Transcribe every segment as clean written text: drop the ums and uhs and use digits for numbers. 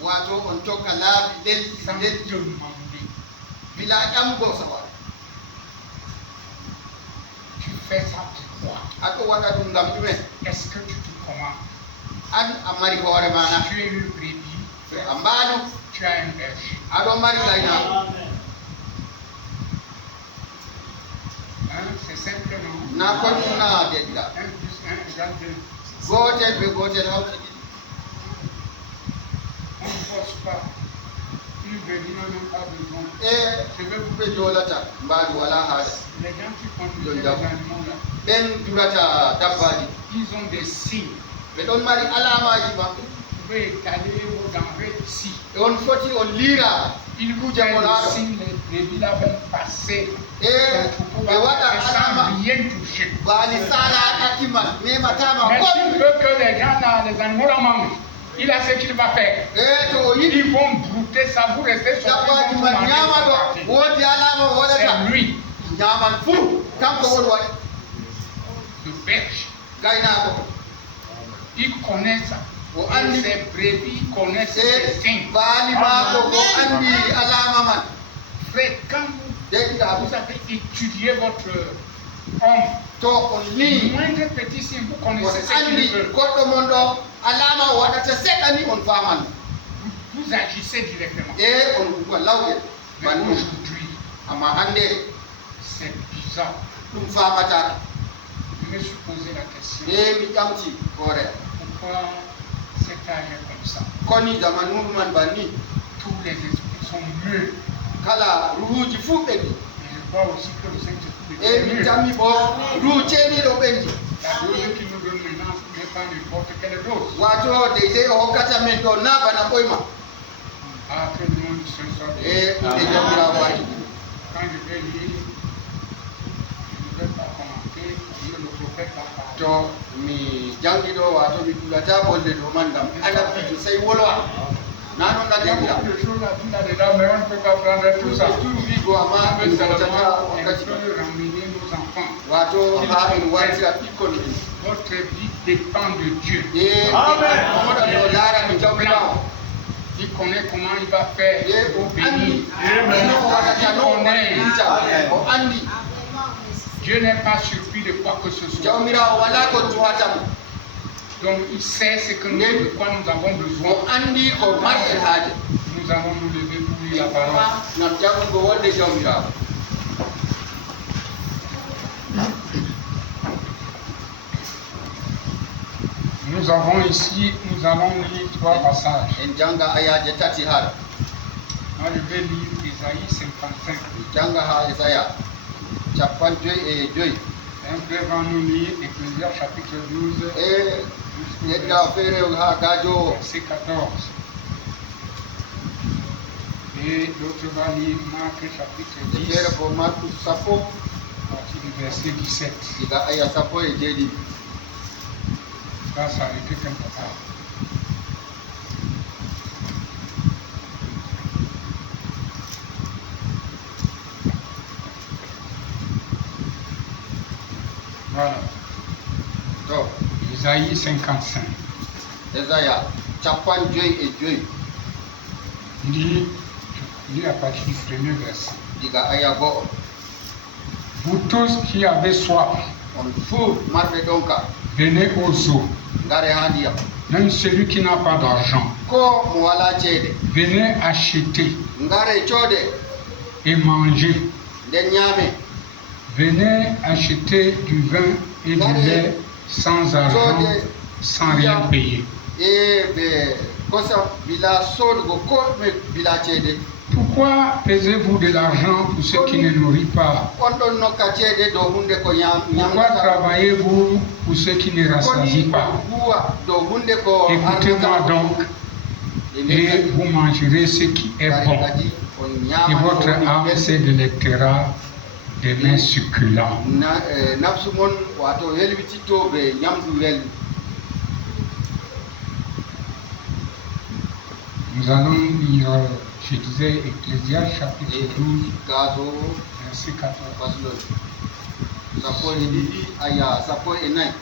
wato on tokka laabi del bila ƴamgo sawa tu fais ça pourquoi? aɗo waɗa ɗum ngam ɗume? Est-ce que tu te commandes? an a mari hoore mana Tu es une brebis, a mbaanu tu as un berger. aɗo mari gaynako C'est simple, non? na kon na deɗɗa 1 plus 1 égale 2. gotel ɓe gotel hawta ɗiɗi On ne force pas. Une brebis n'a même pas besoin. ɓe jolata mbaadu wala haala Les gens qui conduisent les animaux là, ɓen durata dabbaji ils ont des signes. ɓe ɗon mari alamaji maɓɓe Vous pouvez étaler vos denrées ici. e on foti on liira Il vous kuje fait mon le aɗo signe, les brebis là vont passer. e ɓe waɗa alama Sans rien toucher. baali sala ɗakiman mematama Mais goɗɗum s'il veut que les gens là, les animaux là mangent, il a ce qu'il va faire. e to o yiɗi Ils vont brouter ça, vous restez sur dabbaji man ñama ɗo woodi alama woɗata C'est lui, ñaman fuu kanko woni waɗi le berger. gaynako Il connaît ça. o Et andi ces brebis connaissent ces e signes. baali maako o andi alama man Frère, quand deɗiɗa vous avez étudié votre homme, to on li moindre petit signe, vous on connaissez ce andi qu'il veut. goɗɗo mon ɗo alama o waɗata seɗɗa ni on faman Vous agissez directement. e on ɗuma lawƴe Mais banni aujourd'hui, amma hande c'est bizarre. ɗum famata Je me suis posé la question, e mi ƴamti hoore pourquoi cet âge est comme ça? koni zaman muɗuman banni Tous les esprits sont mûrs. kala ruhuji fuu ɓendi Et je crois aussi que le Saint-Esprit e est mi mûr. tammi bo ruhu ceeniɗo ɓendi La dose qu'il nous donne maintenant, ce n'est pas n'importe quelle dose. wato deydey o hokkata men ɗo na bana ɓoyma Ah, que le nom du Seigneur soit béni. e ɗuɗe jamirawo waɗi Quand je vais lire, je ne vais pas commenter, comme le prophète a parlé. to mi jangi ɗo wato mi ɗuɗata bolle ɗo man ngam anabijo sey wolwa na noon Il y a gademira beaucoup de choses à dire là-dedans, mais on ne peut pas prendre tout ça. wigo amma On mi peut hotata seulement un wakkati peu ramener nos enfants. wato ha en wartira ɓikkon ɗin Votre vie dépend de Dieu. e omoɗo ɗo laara mi jamirawo Il connaît comment il va faire e o pour bénir. andi no o waɗata no o waɗinta o andi Dieu n'est pas surpris de quoi que ce soit. jawmirawo wala ko duwatamo Donc il sait ce que de quoi nous avons besoin. o andi ko marɓe haaje Nous allons nous lever pour lire la parole. ngam jangugo wonde jawmirawo Nous allons lire 3 passages. en janga ayaje tati haala Moi je vais lire Isaïe 55. janga ha Isaya capan joyi e joyi Un frère va nous lire Ecclésiaste chapitre 12, e jusqu'au neɗɗa feere ha gajo verset 14. Et l'autre va lire Marc chapitre 10, feere ko markus sappo à partir du verset 17. diga aya sappo e jeeɗiɗi On va s'arrêter quelque part. Voilà. to Isaïe 55. Isaya capan joyi e joyi Lis à partir du premier verset. diga aya go'o Vous tous qui avez soif, on fuu marɓe ɗonka venez aux eaux. ngare ha ndiyam Même celui qui n'a pas d'argent, ko mo wala ceede venez acheter ngare coode et manger. nden ñaame Venez acheter du vin et du lait sans argent, sans rien payer. e ɓe kosam bila soodugo ko ɗume bila ceede Pourquoi pesez-vous de l'argent pour ce qui ne nourrit pas? on ɗon nokka ceede dow hunde ko Pourquoi travaillez-vous pour ce qui ne rassasie pas? huwa dow hunde ko Écoutez-moi donc, et vous mangerez ce qui est bon. Et votre âme se délectera des mets succulents. nafsu mon wato helwititto ɓe ñamdu welɗu Nous allons lire, je disais, Ecclésiaste chapitre 12, gaso verset 14. baslol sappo e ɗiɗi aya sappo e nayyi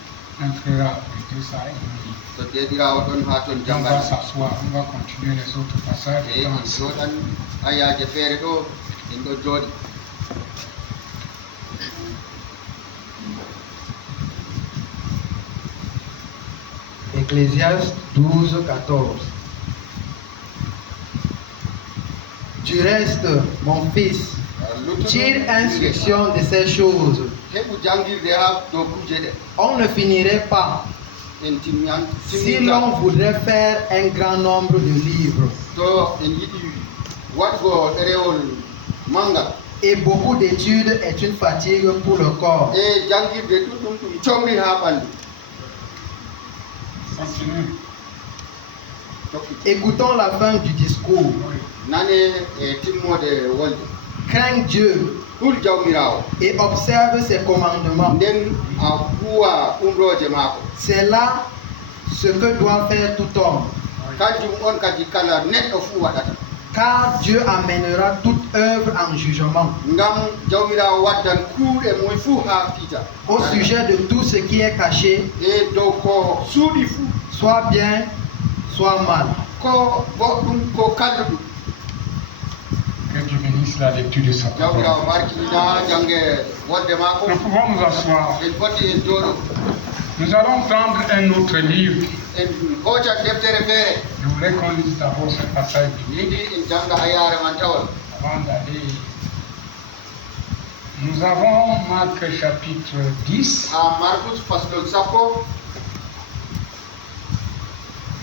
Un frère a prêté ça et il dit, so dedirawo ɗon ha toon On va jangata s'asseoir, on va continuer les autres passages. e en joɗan ayaje feere ɗo en ɗo jooɗi. Ecclésiaste 12, 14. Du reste, mon fils, tire instruction de ces choses. heɓu jangirde ha dow kuje ɗe On ne finirait pas en si l'on voudrait faire un grand nombre de livres. to en yiɗi waɗgo ɗerewol mangal Et beaucoup d'études est une fatigue pour le corps. e jangirde ɗuɗɗum ɗum comri ha ɓandu. Continue. Écoutons la fin du discours. nane e timmode wolde Crains Dieu hul jawmirawo et observe ses commandements. nden a huwa umroje maako C'est là ce que doit faire tout homme. kanjum on kadi kala neɗɗo fuu waɗata Car Dieu amènera toute œuvre en jugement ngam jawmirawo waddan kuuɗe moy fuu ha fiita au sujet de tout ce qui est caché, e dow ko suuɗi fuu soit bien, soit mal. ko boɗɗum ko kalluɗum. Que Dieu bénisse la lecture de sa parole. jawmirawo barkinina jange wolde maako Nous pouvons nous asseoir. en foti en jooɗo Nous allons prendre un autre livre. en hoocan deftere feere Je voulais qu'on lise d'abord ce passage biblique yiɗi en janga a yaare man tawol. avant d'aller. Nous avons Marc chapitre 10. ha markus fasɗol sappo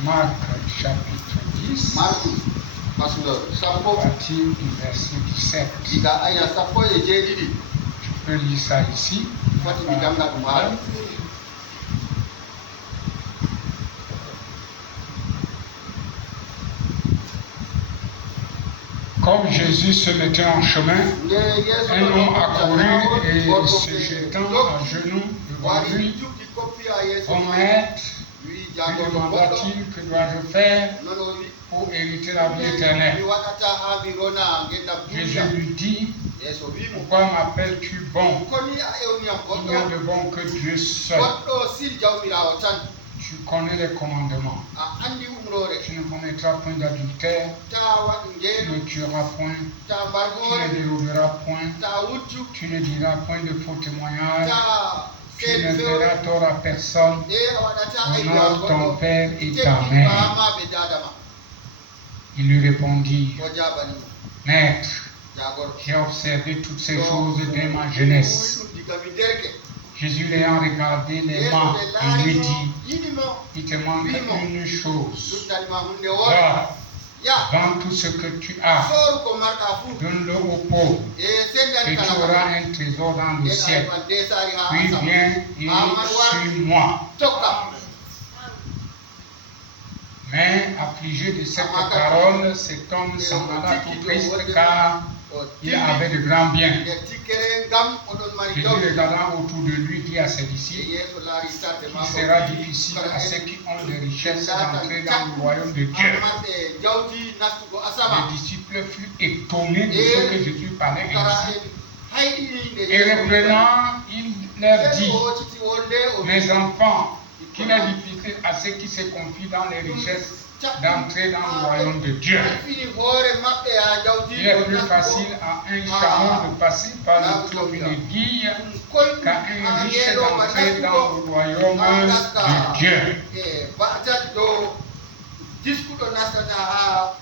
Marc chapitre 10. markus fasɗol sappo À partir du verset 17. diga aya sappo e jeeɗiɗi Je peux lire ça ici. foti mi janga ɗum haala. Comme Jésus se mettait en chemin, nde yeeso un homme accourut et se jetant à genoux devant wari lui, jukki koppi ha yeeso Ô ma maître, wi lui jagorɗo goɗɗo demanda-t-il que dois-je faire non o wi pour hériter la vie mi éternelle? waɗata ha mi rona gendam Jésus duniya. lui dit, yeeso wimo pourquoi m'appelles-tu bon? koni a ewniyam Il n'y a goɗɗo de bon que Dieu seul. goɗɗo sil jawmirawo tan Tu connais les commandements. a andi umrore Tu ne commettras point d'adultère, ta waɗu tu njeeɗu ne tueras point, ta tu mbargore ne déroberas point, ta wujju tu ne diras point de faux témoignages, ta tu ne seeɗi feras fewre tort à personne, e a waɗata honore ton goɗɗo père et ta tekki mère. mamaɓe dadama Il lui répondit, o jaɓanimo Maître, jagorɗo j'ai observé toutes ces choses dès ma jeunesse. ɗum diga mi derke Jésus l'ayant regardé les mains, il lui dit, yiɗimo il te manque une chose. ɗuttanima hunde woɗ Va, ya vends tout ce que tu as, sooru ko marɗa fuu donne-le aux pauvres, e et sendani tu kala auras un trésor dans le ciel. alfan desari ha Puis asama viens et suis-moi. tokka Mais affligé de cette parole, cet homme s'en alla tout triste car o il avait de grands biens. nde tikkere ngam oɗon mari Jésus jawdi regardant autour de lui dit à ses e disciples, yeeso laari sarde il mako sera difficile à ceux qui ont des richesses d'entrer dans le royaume de Dieu. ammanɓe jawdi nastugo asama Les disciples furent étonnés de ce que Jésus parlait kara ainsi. en hayɗini nde Et reprenant, il leur dit, o hocciti wolde o mes enfants, qu'il est difficile à ceux qui se confient dans les richesses d'entrer dans le royaume de Dieu. fini hoore maɓɓe ha jawdi Il est plus facile à un chameau de passer par le trou d'une guille qu'à un riche d'entrer dans le royaume de Dieu. e batat ɗo diskuɗo nastata ha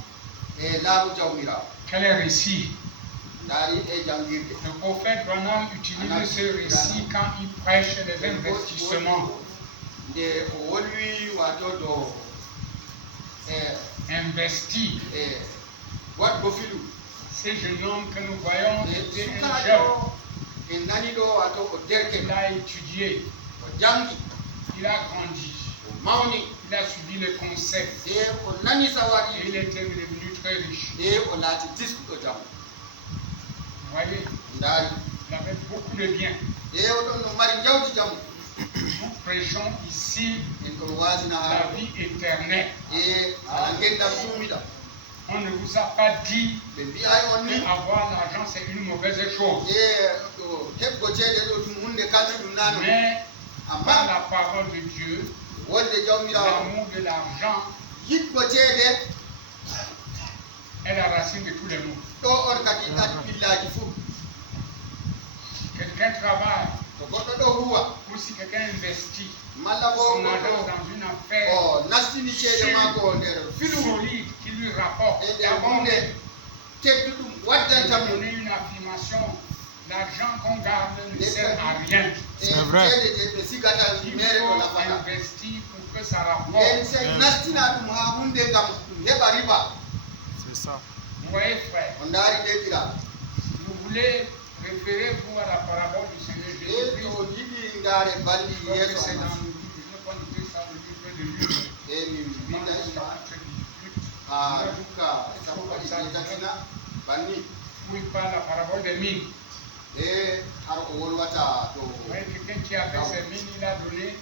e laamu jawmirawo Quel récit? ndaari e jangirde Le prophète Branham utilise ce récit quand il prêche les investissements. nde o wolwi wato do Investi. e waɗgo filu Ce jeune homme que nous voyons e était un jeune. sukaɗo en nani ɗo wato o derke Il a étudié, o jangi il a grandi, o mawni il a suivi les conseils e o nani et sawari il était devenu très riche. e o laati diskuɗo jam Vous voyez, ndaari il avait beaucoup de biens. e oɗon no mari jawdi jamu Nous prêchons ici en kono wasina ha la vie éternelle. e ala gendam tumiɗa On ne vous a pas dit ɓe mbiyay on ni qu'avoir l'argent c'est une mauvaise chose. e ɗo heɓgo ceeɗe ɗo ɗum hunde kalluɗum nano Mais par amma la parole de Dieu, L'amour de l'argent est la racine de tous les maux. Quelqu'un travaille, ou si quelqu'un investit son argent dans une affaire solide qui lui rapporte, avant de donner une affirmation, l'argent qu'on garde ne sert à rien. C'est vrai. Il faut investir pour que ça rapporte. C'est ça. Vous voyez, frère, vous voulez référer vous à la parabole du Seigneur Jésus-Christ. Donc, c'est dans le livre de Luc, où il parle la parabole des mines. Quelqu'un qui avait ses mines, il a donné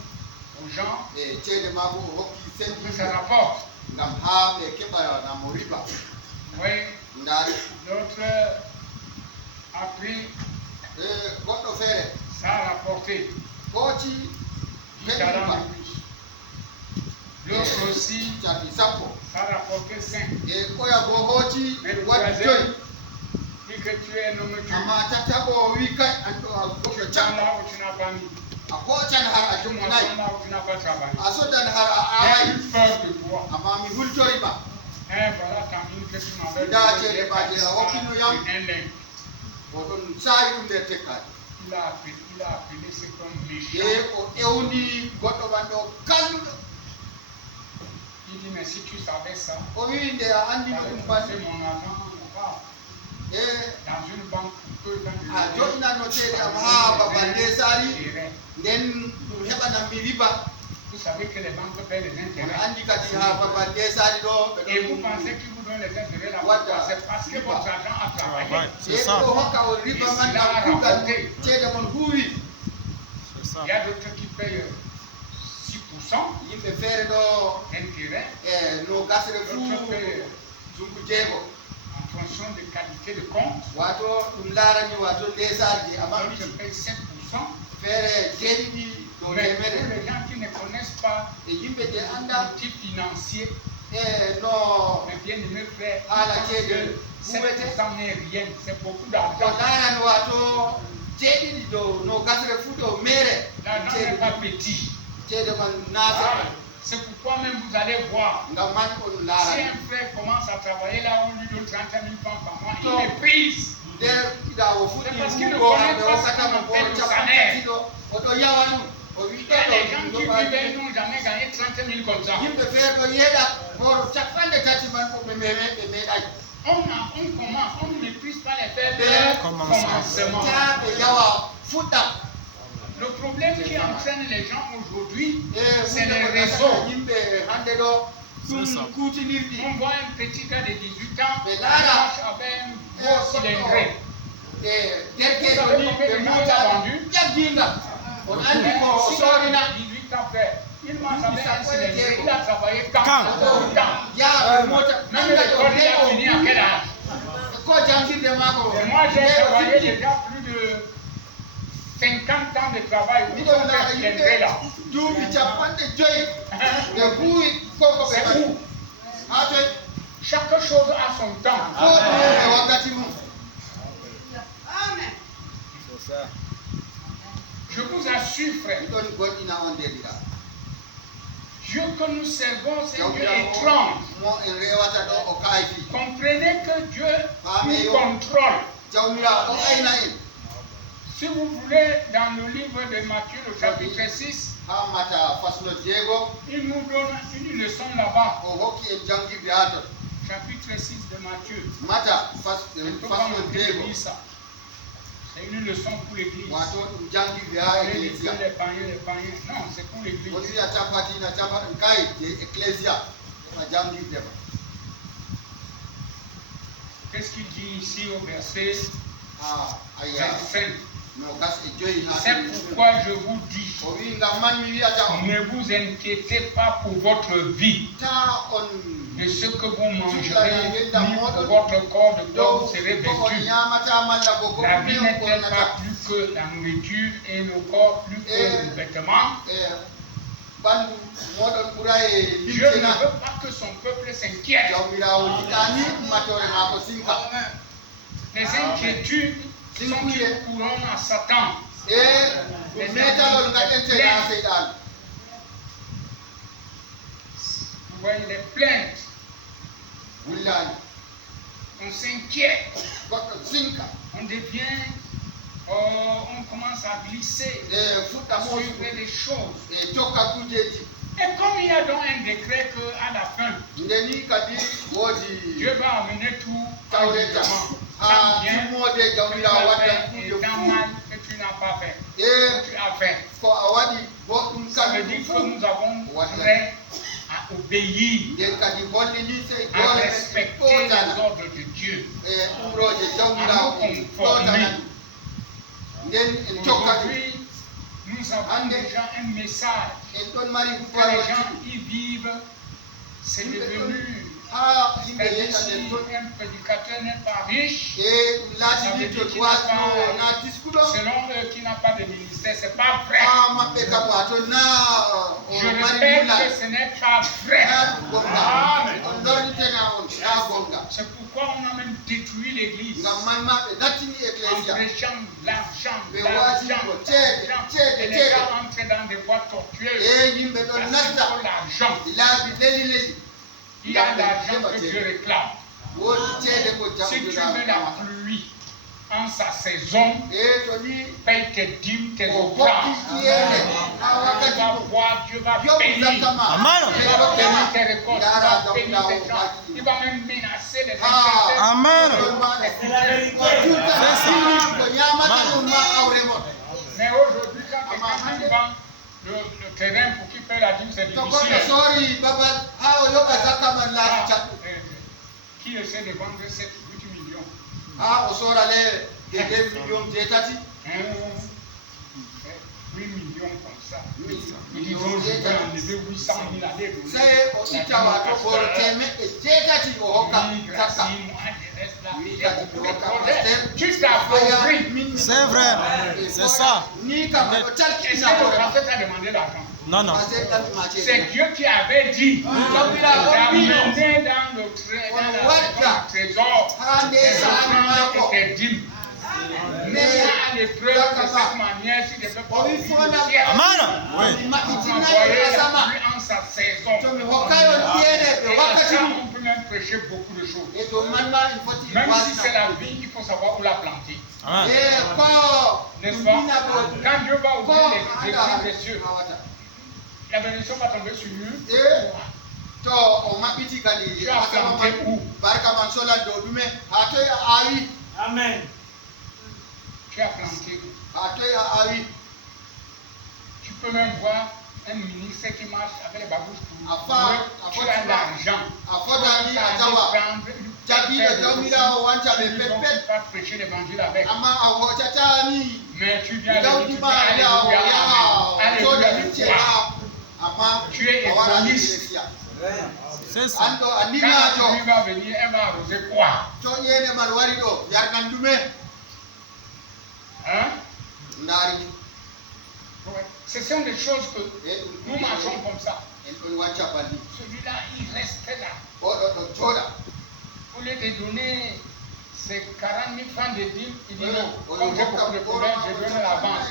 aux gens que ça rapporte. Oui, l'autre a pris, ça a rapporté 10 talents de plus. L'autre aussi, ça a rapporté 5. Mais le troisième, dit que tu es un homme dur. Tu es là où tu n'as pas mis. Tu moissonnes là où tu n'as pas travaillé. J'ai eu peur de toi. Voilà ta mine que tu m'avais donnée. Il a appelé cet homme méchant. Il dit, mais si tu savais ça, tu avais passé mon argent dans une banque pour que vous savez que les banques paient les intérêts. Et vous pensez qu'ils vous donnent les intérêts là, c'est parce que votre argent a travaillé. Ouais, c'est ça. Et cela a rapporté. C'est ça. Il y a d'autres qui payent 6% d'intérêt. D'autres payent en fonction de qualité de compte. D'autres payent 7%. Mais pour les gens qui ne connaissent pas l'outil financier, mais bien aimé frère, 7% n'est rien, c'est beaucoup d'argent. L'argent n'est pas petit. C'est pourquoi même vous allez voir, si un frère commence à travailler là, on lui donne 30 000 francs par mois, il méprise. C'est parce qu'il ne connaît pas ce qu'on appelle le salaire. Il y a des gens qui vivent et n'ont jamais gagné 30 000 comme ça. On commence, on ne méprise pas les faits de commencement. Le problème qui entraîne les gens aujourd'hui, c'est les réseaux. On voit un petit gars de 18 ans qui marche avec un gros cylindré. Vous savez combien de gens il a vendu? On a dit qu'on sort 18 ans après. Il marche avec un cylindré. Il a travaillé quand? Même l'école, il a fini à quel âge? Et moi, j'ai travaillé déjà plus de 50 ans de travail. Vous savez ce cylindré là? C'est où? Chaque chose a son temps. Je vous assure, frère, Dieu que nous servons, c'est Dieu étrange. Comprenez que Dieu nous contrôle. Si vous voulez, dans le livre de Matthieu, le chapitre 6, il nous donne une leçon là-bas. Chapitre 6 de Matthieu. C'est une leçon pour l'église. Les païens. Non, c'est pour l'église. Qu'est-ce qu'il dit ici au verset 25? C'est pourquoi je vous dis, ne vous inquiétez pas pour votre vie, de ce que vous mangerez, ni pour votre corps de quoi vous serez vêtus. La vie n'est-elle pas plus que la nourriture et le corps plus que le vêtement? Dieu ne veut pas que son peuple s'inquiète. Les inquiétudes sont qui couronnent à Satan. Vous voyez les plaintes. On s'inquiète. On devient, on commence à glisser sur les choses. Et comme il y a donc un décret qu'à la fin, Dieu va amener tout en jugement. Tant bien que tu as fait et tant mal que tu n'as pas fait. Que tu as fait. Ça veut dire que nous avons prêt à obéir, à respecter les ordres de Dieu, à nous conformer. Aujourd'hui, nous avons déjà un message que les gens y vivent. C'est devenu, c'est-à-dire si un prédicateur n'est pas riche, ça veut dire qu'il n'a pas, selon eux, qu'il n'a pas de ministère. C'est pas vrai. Je répète que ce n'est pas vrai. Amen. C'est pourquoi on a même détruit l'église en prêchant l'argent. Et les gens entrent dans des voies tortueuses. L'argent. Il y a l'argent que Dieu réclame. Si tu veux la pluie en sa saison, paye tes dîmes, tes offrandes. Tu vas voir, Dieu va bénir. Il va bénir tes récoltes, il va bénir tes gens. Il va même menacer les intercesseurs. Amen. Mais aujourd'hui, quand quelqu'un vend le terrain pour qu'il paye la dîme, c'est difficile. Qui essaie de vendre 7-8 millions? 8 millions comme ça. Ils disent je vais enlever 800 000 à les donner. Tu t'as compris. C'est vrai. C'est ça. Est-ce que le prophète a demandé l'argent? Non, non. C'est Dieu qui avait dit d'amener dans le trésor tes offrandes et tes dîmes. Nous à l'épreuve de cette manière, si les peuples Amen. Oui. envoyer la pluie en sa saison. Et ça, on peut même prêcher beaucoup de choses. Même si c'est la vie, il faut savoir où la planter. Amen. N'est-ce pas? Quand Dieu va ouvrir les écrits des cieux, la bénédiction va tomber sur lui. Tu as planté où? Amen. Tu as planté où? Tu peux même voir un ministre qui marche avec les babouches pour tu as l'argent. Tu ne peux pas prêcher l'évangile avec. Mais tu viens à l'église, tu dis alléluia, alléluia, tu es égoïste. C'est ça. Quand la pluie va venir, elle va arroser quoi? Hein? Ce sont des choses que nous marchons comme ça. Celui-là, il reste là. Au lieu de donner ces 40 000 francs de dîmes, il dit non, comme j'ai beaucoup de problèmes, je donne l'avance.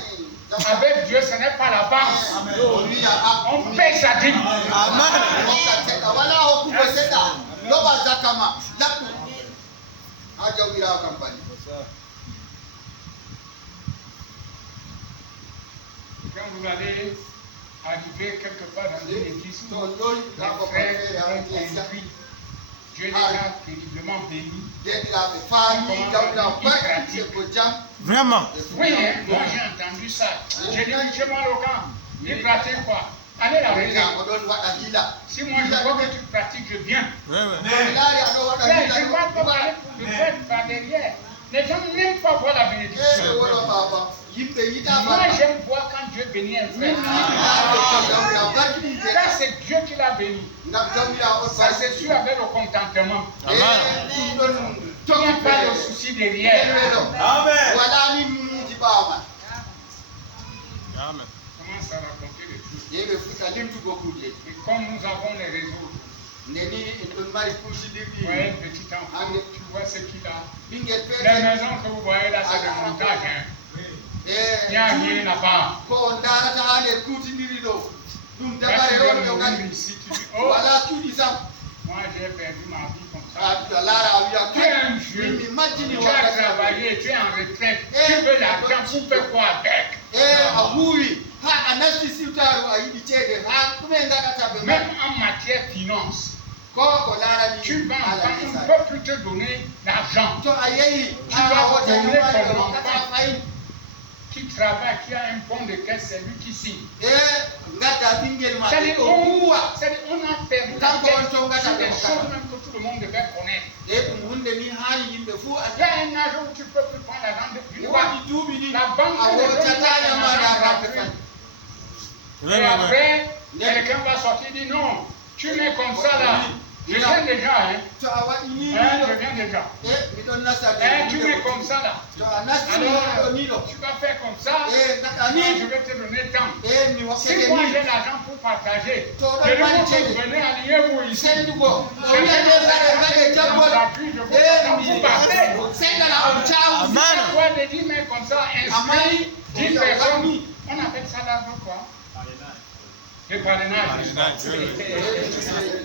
Avec Dieu, ce n'est pas l'avance. On paie sa dîme. Amen. Quand vous allez arriver quelque part dans une église où les frères ont conduit, Dieu les a terriblement bénis. Vraiment. Oui, hein, moi j'ai entendu ça. J'ai dit, chez moi, le camp, il pratique quoi? Allez la raison. Si moi je vois que tu pratiques, je viens. Oui, oui. Je ne vois pas parler de faire par derrière. Les gens n'aiment pas voir la bénédiction. Moi j'aime voir quand Dieu bénit un frère. Là c'est Dieu qui l'a béni. Ça c'est sûr avec le contentement. Amen. Il n'y a pas de souci derrière. Amen. Commence à raconter les trucs. Et comme nous avons les réseaux, vous voyez le petit enfant, tu vois ce qu'il a. Les maisons que vous voyez là, c'est des montages. Hein. Il n'y a rien là-bas. Voilà, tu dis ça. Moi, j'ai perdu ma vie comme ça. Tu es un vieux, tu as travaillé, tu es en retraite, tu veux l'argent, tu peux quoi avec? Même en matière finance, tu vas on ne peut plus te donner l'argent. Tu vas donner ton enfant qui travaille, qui a un bon de caisse, c'est lui qui signe. C'est-à-dire, on a perdu des choses même que tout le monde devait connaître. Il y a un âge où tu ne peux plus prendre l'argent. La banque et après, quelqu'un va sortir et dire non, tu mets comme ça là. Je viens déjà, hein. Je viens déjà. Tu mets comme ça là. Alors, tu vas faire comme ça. Je vais te donner tant. Si moi j'ai l'argent pour partager, je vais vous venez aligner vous ici. Je vais vous parler. Pourquoi de 10 mains comme ça, inscrit 10 personnes, on appelle ça l'argent quoi? Le parrainage.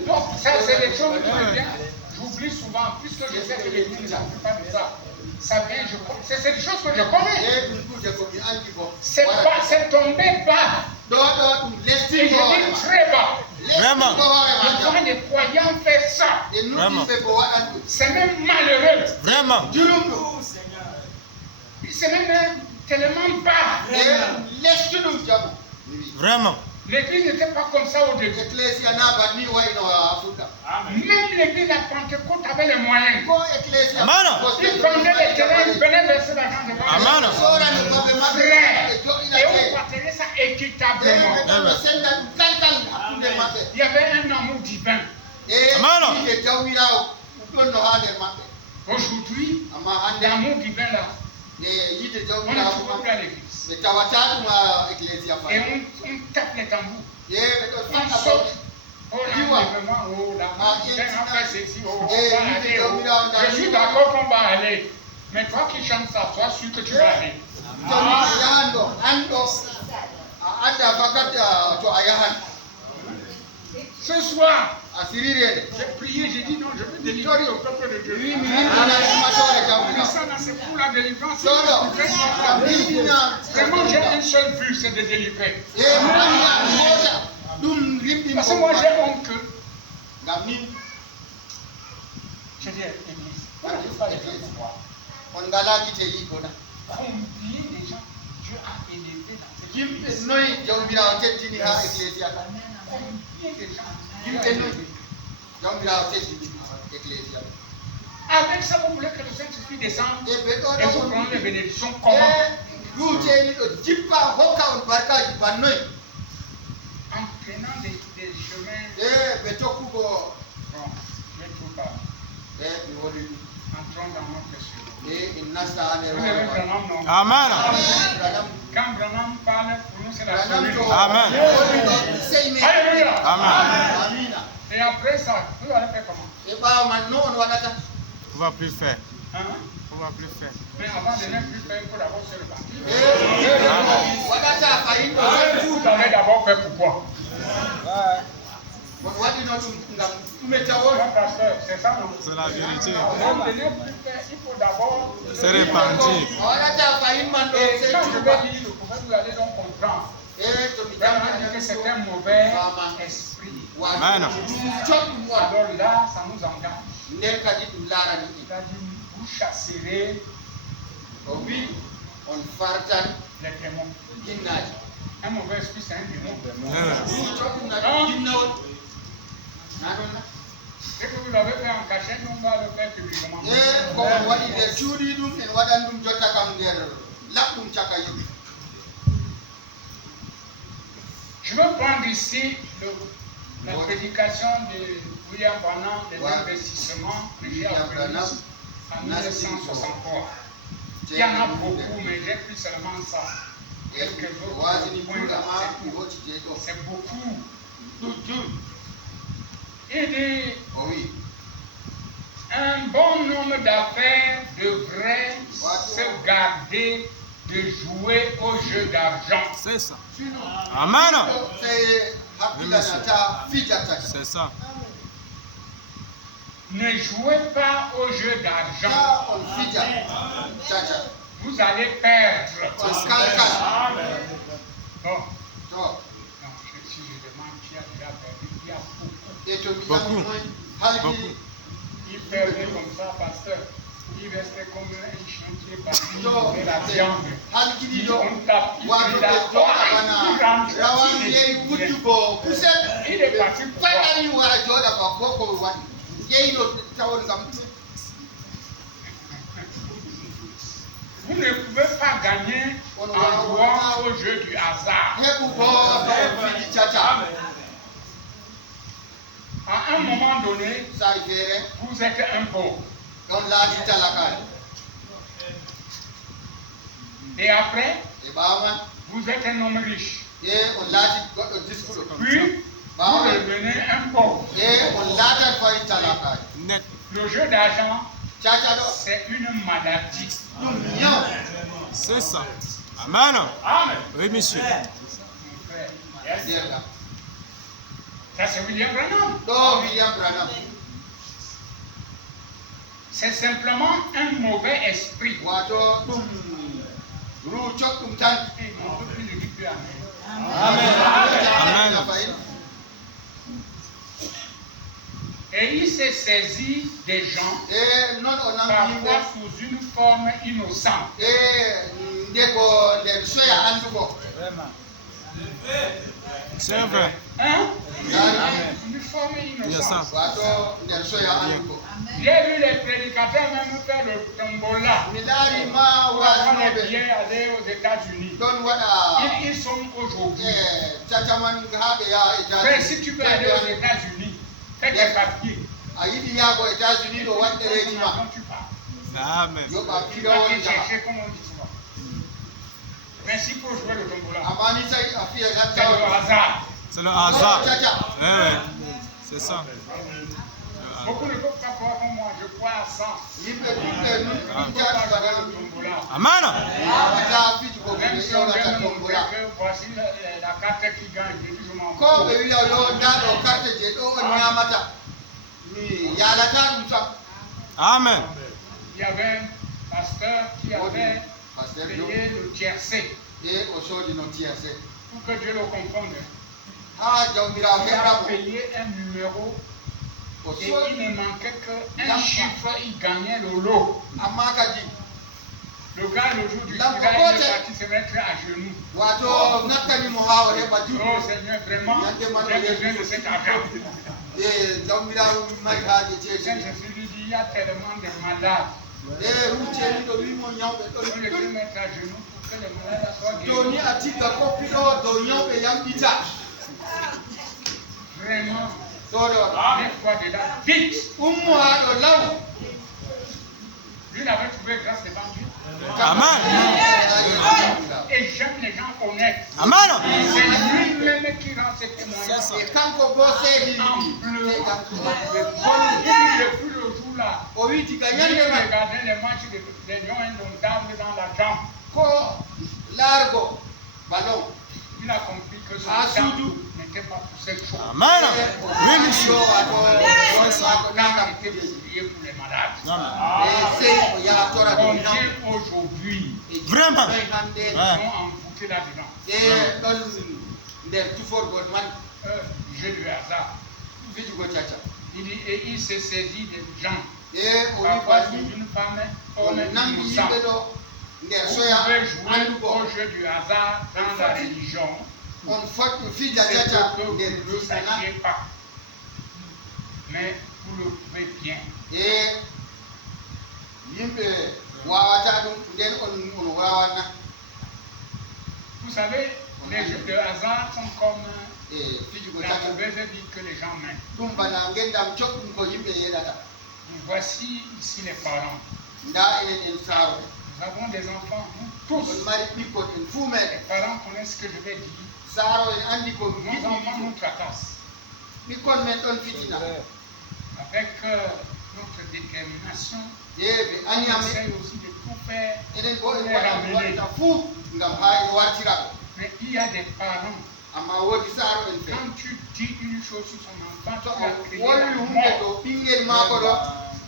Donc, ça, c'est des choses qui me viennent. J'oublie souvent, puisque je sais que l'Église ne fait pas de ça. Ça vient, c'est des choses que je connais. C'est tombé bas. Et je dis très bas. Vraiment. Je vois les croyants faire ça. Vraiment. C'est même malheureux. Vraiment. C'est même tellement bas. Vraiment. L'église n'était pas comme ça au début. Même l'église à Pentecôte avait les moyens. Ils prenaient les terrains, ils venaient verser l'argent devant les frères. Et on partageait ça équitablement. Il y avait un amour divin. Aujourd'hui, l'amour divin là, on ne trouve plus à l'église. Et on tape les tambours. On saute. Oh là, oh là, on fait ceci, on va aller. Je suis d'accord qu'on va aller. Mais toi qui chantes ça, sois sûr que tu vas aller. Ce soir, j'ai prié, j'ai dit non, je veux délivrer au peuple de Dieu. Ça, c'est pour la délivrance. Vraiment, j'ai une seule vue, c'est de délivrer. Parce que moi, j'ai honte que. Je dis, Église, on ne peut pas les faire pour moi. Combien de gens Dieu a élevé dans cette église? Combien de gens avec ça, vous voulez que le Saint-Esprit descende et vous prenez les bénédictions comment? En prenant des chemins. Bon, je ne trouve pas. Entrons dans notre chemin. Vous avez Branham, non? Amen. Quand Branham parle, pour nous, c'est la solution. Amen. Alléluia. Amen. Et après ça, vous allez faire comment? On va plus faire. Hein? On va plus faire. Mais avant de ne plus faire, il faut d'abord se repentir. Vous avez d'abord fait pourquoi? Pasteur, c'est ça non? C'est la vérité. Avant de ne plus faire, il faut d'abord Se repentir. Et quand je vais lire le prophète, vous allez donc comprendre. Que c'est un mauvais esprit. Amen. Alors là, ça nous engage. Il a dit, vous chasserez les démons. Un mauvais esprit, c'est un démon. Et que vous l'avez fait en cachette, on va le faire publiquement. Je veux prendre ici la prédication de William Branham des investissements prêchés à Venise en 1963. Il y en a beaucoup, mais j'ai pris seulement ça. quelques autres points d'enseignement. C'est beaucoup. Il dit, un bon nombre d'affaires devrait se garder de jouer au jeu d'argent. C'est ça. Amen. C'est ça. Ne jouez pas au jeu d'argent. Vous allez perdre. Bon. Non, si je demande qui a déjà perdu, il y a beaucoup. Beaucoup. Il perdait comme ça, pasteur. Il restait comme un chantier parce qu'il avait la viande. On tape, il est parti pour voir. Vous ne pouvez pas gagner en jouant au jeu du hasard. À un moment donné, vous êtes un pauvre. Et après, vous êtes un homme riche. Puis, vous devenez un pauvre. Net. Le jeu d'argent, c'est une maladie. C'est ça. Amen. Amen. Oui, monsieur. Mon frère, yes. Ça, c'est William Branham. C'est simplement un mauvais esprit. Et on ne peut plus le dire plus amen. Amen. Et il s'est saisi des gens, parfois sous une forme innocente. C'est vrai. Hein? Une forme innocente. Bien. J'ai vu les prédicateurs même faire le tombola pour avoir les billets aller aux États-Unis. Ils sont aujourd'hui. Mais si tu peux aller aux États-Unis, fais tes papiers. Tu pars. Amen. Tu vas te chercher comme on dit souvent. Mais s'il faut jouer le tombola, c'est le hasard. C'est le hasard. Ouais. C'est ça. Beaucoup ne peuvent pas croire comme moi, je crois à 100. Je ne peux pas jouer le tombola. Amen. Même si on vient me montrer que voici la carte qui gagne, je dis je m'en fous. Amen. Il y avait un pasteur qui avait payé le tiercé pour que Dieu le confonde. Il a payé un numéro et il ne manquait qu'un chiffre, il gagnait le lot. Le gars, le jour du tirage, il est parti se mettre à genoux. Oh Seigneur, vraiment, j'ai besoin de cet argent. Saint-Jésus lui dit, il y a tellement de malades. On ne peut mettre à genoux pour que les malades soient guéris. Vraiment, mets-toi de là, vite. Lui n'avait trouvé grâce devant Dieu. Amen. Et j'aime les gens honnêtes. Amen. C'est lui-même qui rend ses témoignages. En bleu. Il n'est plus le jour là. Il regardait les matchs des lions indomptables dans la jambe. Il a compris que ce temps n'était pas pour cette chose. Amen. Oui, monsieur. Quand il était prié pour les malades. On vient aujourd'hui. Vraiment. Ils sont envoûtés là-dedans. Jeu du hasard. Il dit, et il s'est saisi des gens. Parfois sous une femme, on est innocent. Vous pouvez jouer au jeu du hasard dans la religion. C'est ce que vous ne le sachiez pas. Mais vous le pouvez bien. Vous savez, les jeux de hasard sont comme la mauvaise vie que les gens mènent. Voici ici les parents. Vous avons des enfants, nous on tous. mari ɓikkon en fuu Les meɗen parents connaissent ce que je vais dire. saaro en andi ko Nos enfants nous tracassent. ɓikkon men ɗon fitina Avec notre détermination, je ɓe on aniyame essaye aussi de tout faire. enen bo en waɗa waɗta fuu ngam ha e wartiraɓe Mais il y a des parents, amma woodi saaro en fe quand tu dis une chose sur son enfant, to tu as o créé wolwi la hunde mort. to ɓinguel maako ɗo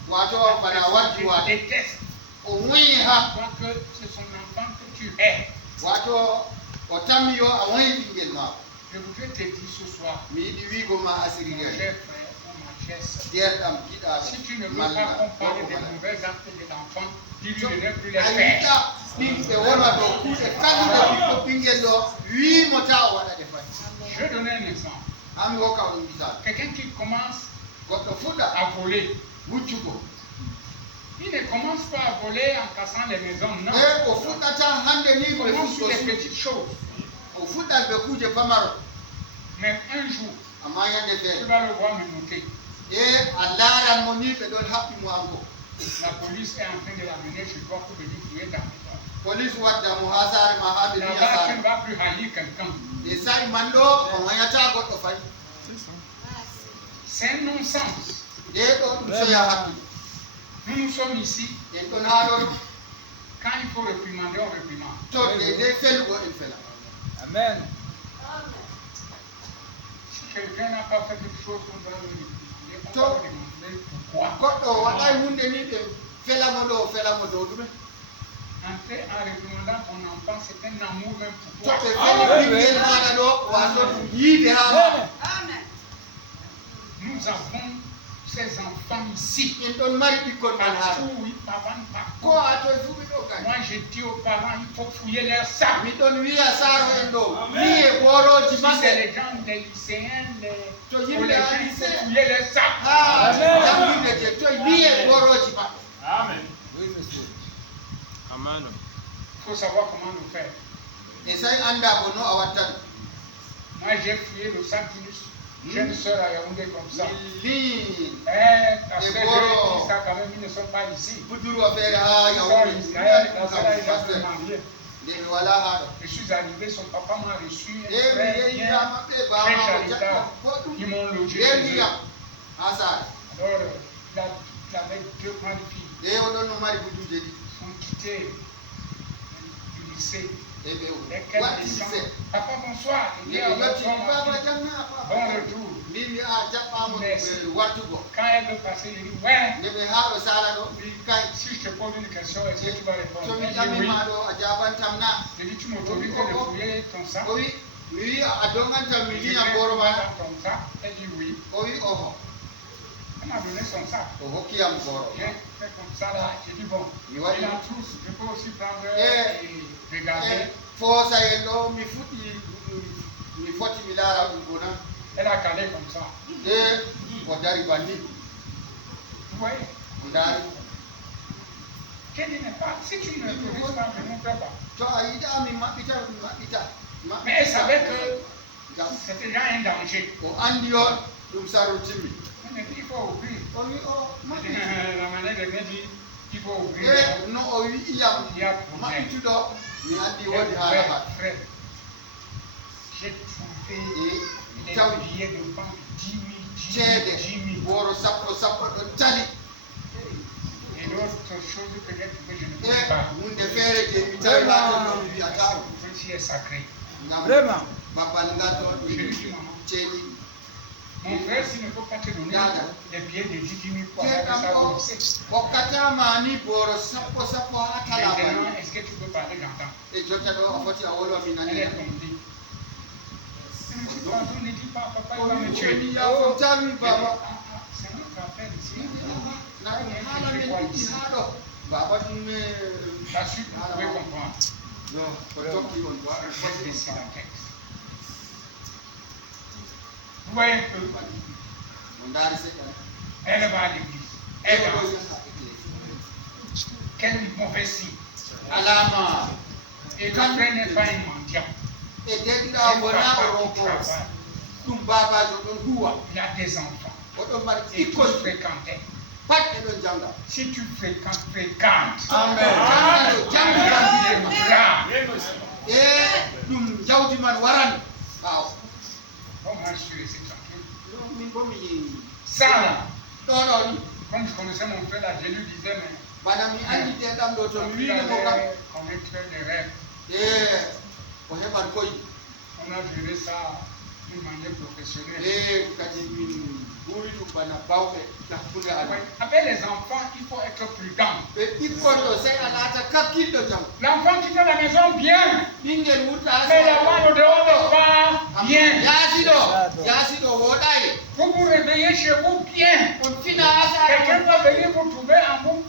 wato bana waddi Je waade déteste. o woyi ha Toi que c'est son enfant que tu hais. wato o tammi yo a woyi ɓinguel maako Je voudrais te dire ce soir, mi yiɗi wiigo ma mon asiri cher en frère ou ma chère sœur, derɗam si giɗaɓe tu ne veux malla pas comparer des gorko mauvais actes de l'enfant, dis-lui de ne plus les a faire. yiɗa ɓimɓe wona ɗo kuuɗe kalluɗe ɓiɗɗo ɓinguel ɗo wiimo ta o waɗa ɗe fati Je vais donner un exemple. hami hokka on misal Quelqu'un qui commence goɗɗo fuɗɗa à voler, muccugo il ne commence pas à voler en cassant les maisons, non. e o fuɗɗata hande ni Il ɓe commence sur fuɗɗo des petites choses. o fuɗɗat ɓe kuuje pamaro Mais un jour, amma yande tu feere vas le voir me noter. e a laaran mo ni ɓe ɗon haɓɓi mo anko La police est en train de l'amener chez toi pour venir fouiller ta maison. police wadda mo ha saare ma ha ɓe mbiya Là-bas, tu saare ne vas plus haïr quelqu'un. e sa'i man ɗo o mayata goɗɗo fayi C'est un non-sens. ɗe ɗo ɗum soya haɓɓi Nous nous sommes ici. en ɗon ha ɗon Quand il faut réprimander, on réprimande. to de felugo en fela Amen. Si quelqu'un n'a pas fait quelque chose, on doit le réprimander. On Toi. va lui demander pourquoi. goɗɗo waɗay hunde ni ɓe felamo ɗo o felamo dow ɗumen Entrer en réprimandant ton enfant, c'est un amour même to pour ɓe toi. feli ɓinguel maɗa ɗo wato ɗum yiide ha ma Nous avons ces enfants ici. en ɗon mari ɓikkon men ha ɗo Partout, oui, partout, partout. ko a toye fuu ɓe ɗo kadi Moi, je dis aux parents, il faut fouiller leur sac. miɗon wiya saaro en ɗo ni e ɓoroji Si maɓɓe c'est les gens, des lycéens, To pour yimɓe les gens, a il faut lycée. fouiller leur sac. ha Amen. jangguinde te toye ni e ɓoroji maɓɓe Oui, monsieur. Amen. Il faut savoir comment nous faire. e sai anda ko no a watta ɗum Moi, j'ai fouillé le sac d'une jeune sœur à Yaoundé comme ça. mi li Ta Et sœur, bon. j'ai dit ça quand même, ils ne sont pas ici. budurwa feere ha Ils sont yawde ici. La sœur a déjà fait marier. nde mi wala ha ɗo Je suis arrivé, son papa m'a reçu. e mi Très bien. yeyira maɓɓe Très bamako charitable. jaɓɓo ko ɗum Ils m'ont logé ɓe chez eux. ndiyam ha saare Alors, il avait deux grandes filles. e oɗon no mari buduje ɗi Ils sont quittés du lycée. e ɓe Dès qu'elle watti descend, se papa bonsoir. Il dit ɓe ah, yotti bonsoir, ma baba fille. jamna Bon papa retour. mbimi a jaɓɓamo Merci. wartugo Quand elle veut passer, je dis ouais. nde ɓe ha ɗo sala ɗo mbi kay Si je te pose une question, est-ce que tu vas répondre? somi Elle dit oui. ƴamima ɗo a jabantam na Je dis tu m'autorises de fouiller ton sac? o wi mi wi a dongantam mi Je liya vais boro ma dans ton sac. Elle dit oui. o wi oho Elle m'a donné son sac. o hokkiyam boro J'ai fait comme ça là. J'ai dit bon, Mi il waɗi en trouve. Je peux aussi prendre Eh. et regarder. e foosa en ɗo mi fuɗɗi mi foti mi laara ɗum bona Elle a calé comme ça. e o dari banni Vous voyez? o ndaari Qu'elle n'est pas. Si tu ne m'autorises pas, je ne montre pas. to a yiɗa mi maɓɓita mi maɓɓita Mais elle savait que Jam. c'était déjà un danger. o andi on ɗum saru timmi Elle m'a dit il faut ouvrir. o wi o maɓɓita La manière de me dire il faut ouvrir. e no o wi iyam Il y a problème. maɓɓituɗo mi andi woodi Frère, haala ma frère, j'ai trouvé e des tawi billets de banque 10 000, 10 000, ceede 10 000. boro sappo sappo ɗon tali Et d'autres choses que j'ai trouvées, je ne e peux pas. hunde feere je mi tawi lato mi wiyata ɗum Ceci est sacré. ngam Vraiment. babal ngal ɗon Je lui ɗum dis, maman, ceeli mon frère, s'il ne peut pas te donner des billets de 10 000 pour aller ceeɗam ça o au lycée, hokkatama ni boro sappo sappo ha tala maintenant, bani est-ce que tu peux parler j'entends? e jotta ɗo a foti a wolwa mi Elle nani est tombée. Elle me dit, pardon, ne dis pas, papa, il va me mi tuer. yafo tami Je dis, baba c'est notre affaire ici. na ɗum haala men ɗiɗi ha ɗo baba ɗum La suite, vous pouvez comprendre. no ko tokki on Je laisse la texte. Vous voyez un peu, mo ndaari seɗɗa elle va à l'église. Elle danse. Quel mauvais signe. alama Et le frère n'est pas un mendiant. e C'est deɗiɗa un wona papa o qui ronko travaille. ɗum babajo ɗon huwa Il a des enfants. oɗon mbaɗi Et tous ɓikkon fréquentaient. pat ɓe ɗon Si tu fréquentes. Amen. Bon, moi je suis resté tranquille. Ça, comme je connaissais mon frère là, je lui disais, mais il allait connaître des rêves. On a géré ça d'une manière professionnelle. Avec les enfants, il faut être prudent. L'enfant quitte la maison bien, mais l'avoir au dehors de pas bien. Vous vous réveillez chez vous bien. Quelqu'un va venir vous trouver en vous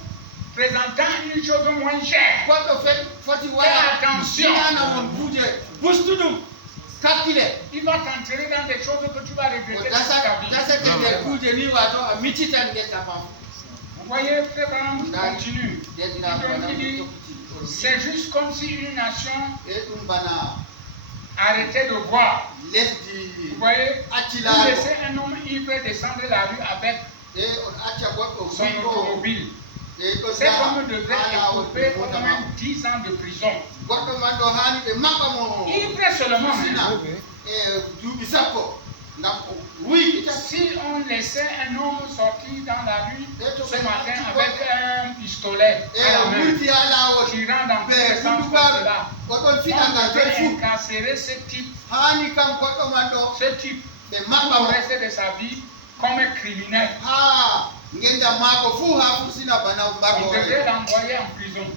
présentant une chose moins chère. Fais attention. Il va t'entraîner dans des choses que tu vas regretter toute ta vie. Vous voyez, frère Branham continue. Il dit, c'est juste comme si une nation arrêtait de boire. Vous voyez, vous laissez un homme ivre descendre la rue avec son automobile. Cet homme devrait écouper au moins 10 ans de prison. Ivre seulement. Si on laissait un homme sortir dans la rue ce matin avec un pistolet à la main, tirant dans tous les sens comme cela, on devrait incarcérer ce type pour le reste de sa vie comme un criminel. On devrait l'envoyer en prison.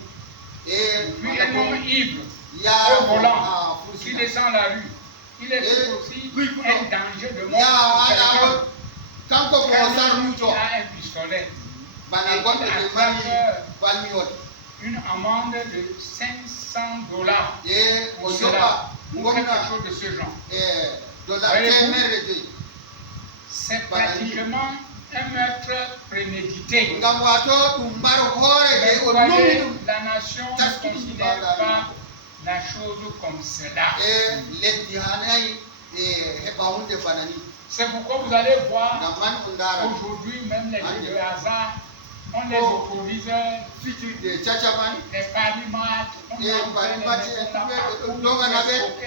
Puis un homme ivre, au volant, qui descend la rue, il est aussi un danger de mort pour quelqu'un qui a un pistolet. Et une amende de $500 pour cela, ou quelque chose de ce genre. C'est pratiquement un meurtre prémédité. La nation ne considère pas la chose comme cela. C'est pourquoi vous allez voir aujourd'hui même les jeux de hasard, on les autorise, les paris-matchs, on les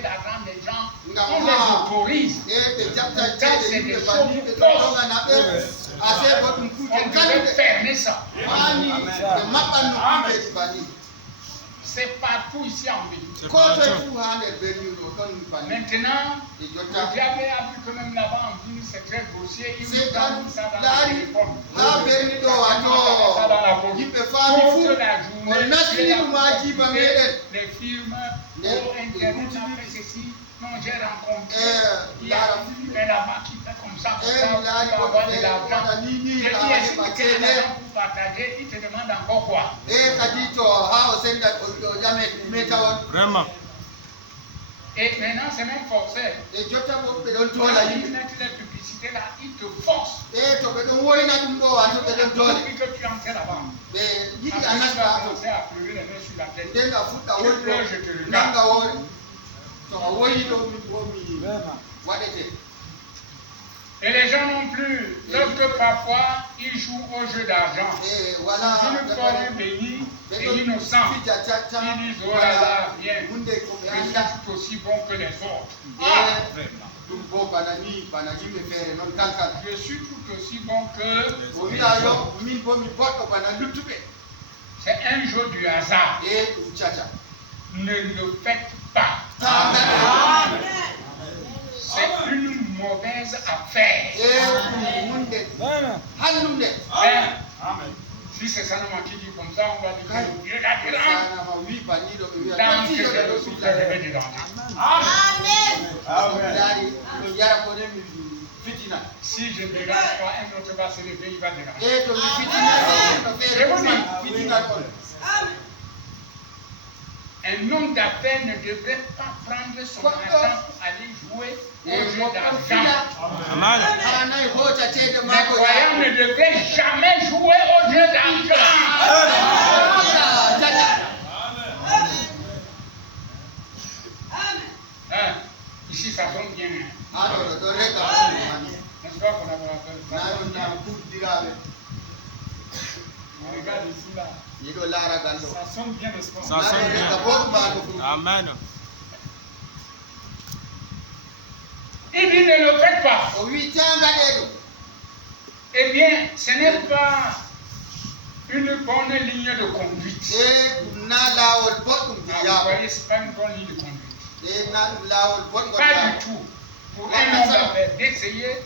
l'argent des gens, on les autorise. Ça, c'est des choses fausses. On devrait fermer ça. C'est partout ici en ville. Maintenant, le diable a vu que même là-bas en ville, c'est très grossier. Il vous donne ça dans le téléphone. Ça dans la poche. Toute la journée, les films, Internet, après ceci. Non, j'ai rencontré, il y a un là-bas qui fait comme ça, tu vas avoir de l'argent. Et il explique que l'argent pour partager, il te demande encore quoi? Vraiment. Et maintenant, c'est même forcé. Quand ils mettent les publicités là, ils te forcent. Depuis que tu entres là-bas, après tu vas commencer à pleurer les mains sur la tête. Tu pleures, je te regarde. Et les gens non plus, lorsque parfois ils jouent au jeu d'argent, une forêt bénie et innocent, ils disent oh là là, viens, je suis tout aussi bon que les autres. Je suis tout aussi bon que les autres. C'est un jeu du hasard. Ne le faites pas. C'est une mauvaise affaire. Si c'est ça qui dit comme ça, on va dire que Dieu l'a dit là. Dans ce cas aussi, vous avez des dangers. Si je ne dérange pas, un autre va se lever, il va déranger. Un homme d'affaires ne devrait pas prendre son argent pour aller jouer au jeu d'argent. Les croyants ne devraient jamais jouer au jeu d'argent. Ici, ça sonne bien. N'est-ce pas, collaborateur? Regarde ici là. Yido lara gando. Ça sonne bien, n'est-ce pas? Ça sonne bien. Amen. Il dit ne le faites pas. O wi tanga dedo. Eh bien, ce n'est pas une bonne ligne de conduite. E na lawol boddum Ah, vous diyawo. voyez, ce n'est pas une bonne ligne de conduite. E na lawol boddum Pas du tout. Pour un homme d'affaires, d'essayer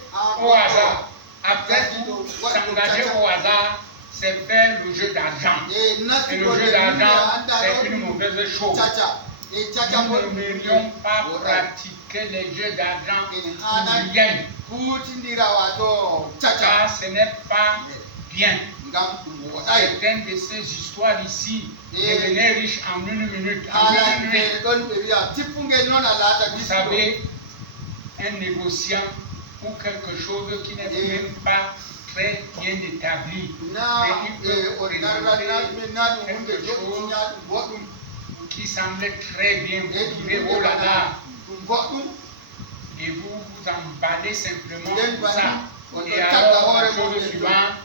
au hasard. Après tout, s'engager au hasard, c'est faire le jeu d'argent. E na Et le jeu d'argent, c'est une mauvaise chose. Chacha. E chacha Nous ne devrions pas pratiquer les jeux d'argent pour rien. kutindira wato chacha. Ça, ce n'est pas bien. Ngam dum wodai. C'est une de ces histoires ici. Devenir riche en une minute. En Ala une nuit. be don be ya tipunge non alata Vous savez, un négociant ou quelque chose qui n'est même pas très bien établi. na Mais il peut ordinara présenter na me na dum hunde quelque do chose nya dum boddum qui semble très bien. Vous direz, oh là là, dum boddum. et vous vous emballez simplement Bien pour ça. banni, Et on alors, doit la d'abord chose suivante,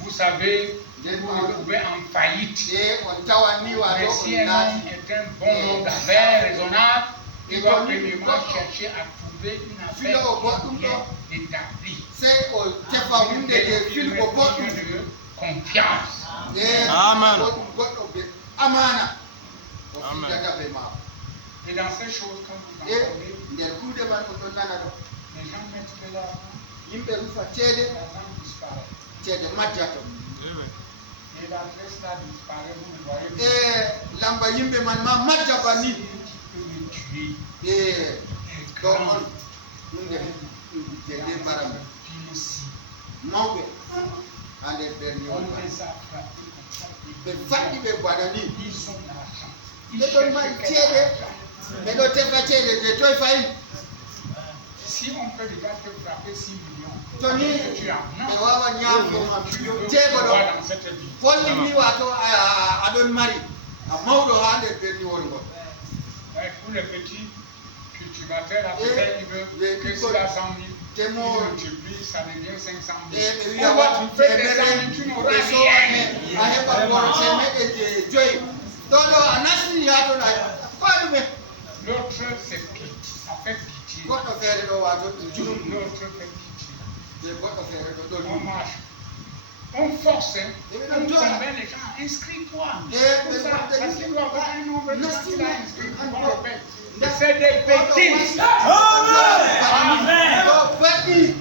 vous savez, Bien vous vous banni. retrouvez en faillite. E on tawani Mais wato si on un nati. homme est un bon homme d'affaires raisonnable, il doit premièrement chercher à trouver une affaire qui est bien établie. Sai o tefa hunde de fil ko boddum. De confiance. E Amen. goddo be amana. O Amen. fidata be ma. Et dans ces choses, quand vous E entendez, nder kuude man on ɗon nana ɗo les gens mettent de l'argent, yimɓe rufa ceede l'argent disparaît. ceede majja to Et l'adresse là disparaît, vous ne voyez plus. e lamba yimɓe man ma majja banni Qui peut me tuer. e ɗo Grand. on hunde ceede mbaram Ici. mawɓe ha nder berniwol On man les a frappés comme ça. ɓe faɗɗi ɓe bana ni Ils ont l'argent. Ils ɓe ɗon cherchent mari quel ceede argent. ɓe ɗo tefa ceede je toye fayin Si on peut déjà te frapper 6 millions, to ni tu as ɓe non. wawa ñaamdoma Tu veux jeego ɗo voir dans cette vie. hollini wato aɗon mari a mawɗo ha nder berniwol ngol Ouais, pour les petits cultivateurs, la peut-être, ils veulent que si la 100 000, ils ne multiplient, ça devient 500 e 000. ɓe wiya On va watu tu fais des 100 000, temere tu ɓe n'auras sowame rien. a heɓa boro temeɗe je joyi ɗo ɗo a nasni ha toon a ko ɗume L'autre, c'est pitié. Ça fait pitié. goɗɗo feere ɗo wato junum L'autre fait pitié. e goɗɗo feere ɗo ɗo On junum marche. On force, hein. On convainc les gens, inscris-toi. Comme ça, parce qu'il doit avoir un nombre de gens qui l'a inscrit pour le faire. Mais c'est des bêtises. ɗo baɗɗi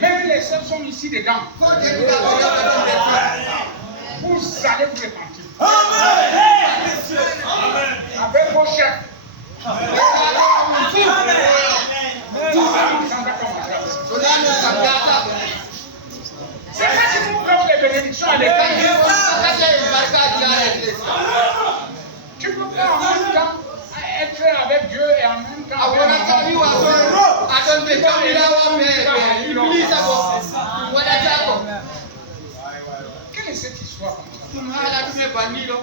Même les seuls sont ici dedans. ko jeɗuɗaɓe ɗaɓaɗon nder ton Vous allez vous repentir. Avec vos chefs. Tout ça, il semble comme ça. so nanon kam yata C'est ça qui vous donne les bénédictions à l'école. kata e barkaji ha église Tu ne peux pas en même temps être avec Dieu et en même temps a avec wonata wi Maman. wato aɗon ɓe kamirawa ɓe iblisa ko waɗata ko Quelle est cette histoire comme ça? ɗum haala ɗum e banniɗo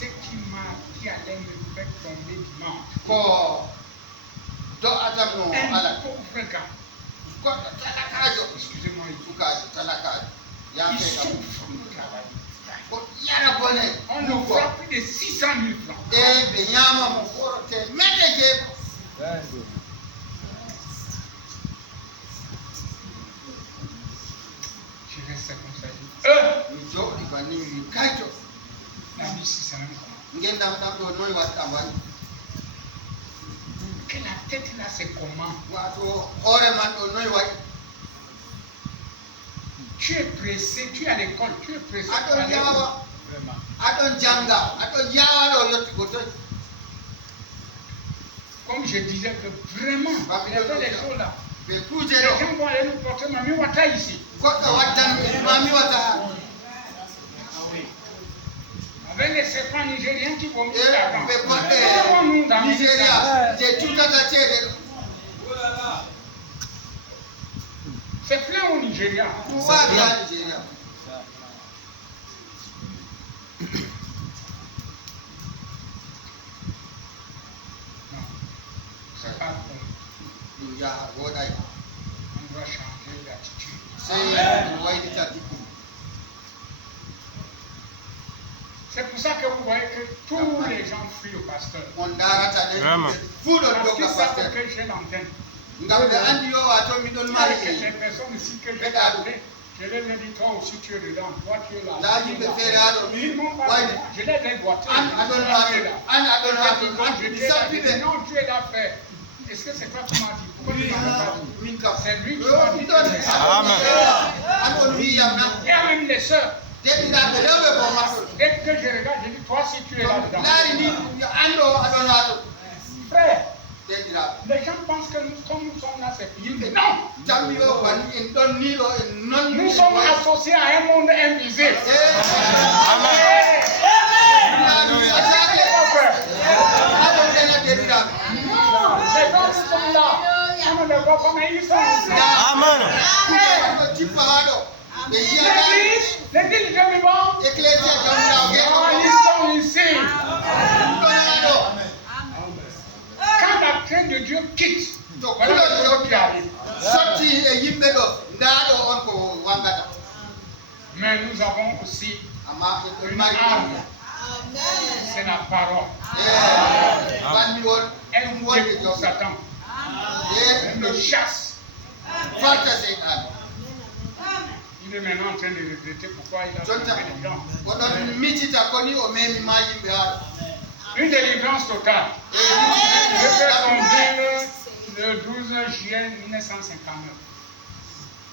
Ce qui allait me faire tomber dimanche. ko do'atanno Un ala pauvre gars, goɗɗo talakajo excusez-moi, sukajo talakajo il yafe kam souffre au travail. ko yara bone On le voit plus de 600 000 francs. e ɓe ñama mo forote mete jeego Je reste comme ça. Eux, mi jooɗi banni mi kayto la vie, c'est même comment. gendam ɗam ɗo noy watta wani Que la tête là, c'est comment? wato hoore man ɗo noy waɗi Tu es pressé, tu es à l'école, tu es pressé. pour aɗon aller où? yawa aɗon janga aɗon yawa ɗo yettugo toy Comme je disais que vraiment, il y a des choses là. ɓe kuje Les ɗo gens vont aller nous porter Mami Wata ici. goɗɗo waddan mami wata Avec les serpents nigériens qui vont nous e avant. ɓe Comment nous goɗɗe amener ça? nigéria je tutata ceede ɗo C'est plein au Nigeria. ɗum waɗi ha nigéria C'est pas bon. ɗum yaha woɗay On doit changer fuis au pasteur. on darata ne Vraiment. fuɗo Parce dogga qu'ils savent pasteur que j'ai l'antenne. ngam ɓe andi yo wato miɗon Les mari personnes ici que j'ai appelées, je leur ai dit, toi aussi tu es dedans, toi tu es là. la yimɓe feere haɗo Ils m'ont pas wayde dit, je les ai doigtés. an aɗon hato an aɗon hato Moi, an je mi t'ai là, sappiɓe non, tu es là, frère. Est-ce que c'est toi qui m'as dit? Pourquoi tu m'as pas dit? min kam C'est lui qui yo m'a dit. miɗon Amen. an on wiyam na Et même les sœurs, deɗɗiraɓe rewɓe ko matol dès que je regarde, je dis, toi si tu es là dedans. laari ni anɗo aɗon hato Frère, deɗɗiraɓe les gens pensent que nous, comme nous sommes là, c'est yimɓe. Non! jammi yo wan en ɗon ni ɗo en non Nous sommes associés à un monde invisible. Amen. aɗon ɗena deɗɗiraɓe Les gens qui sont là, on ne les voit pas, mais ils sont ici. Amen. ɗo tippa haɗo ɓe yiyata L'église de vivant, éclésia jamirawo ils geɗo sont ici. ɗon haɗo Quand la crainte de Dieu quitte, to voilà le kuɗo jour qui arrive. sotti e yimɓe ɗo ndaɗo on ko wangata Mais nous avons aussi amma en ɗon une mari arme, c'est la parole. wanmi won Elle ɗum nous wonde découvre jom Satan. Elle ɗum le chasse. farta seyɗan Il est maintenant en train de regretter pourquoi il a jonta fait les gens. oɗon miccita koni o memima yimɓe haɗo Une délivrance totale. e Je fais son ville le 12 juillet 1959.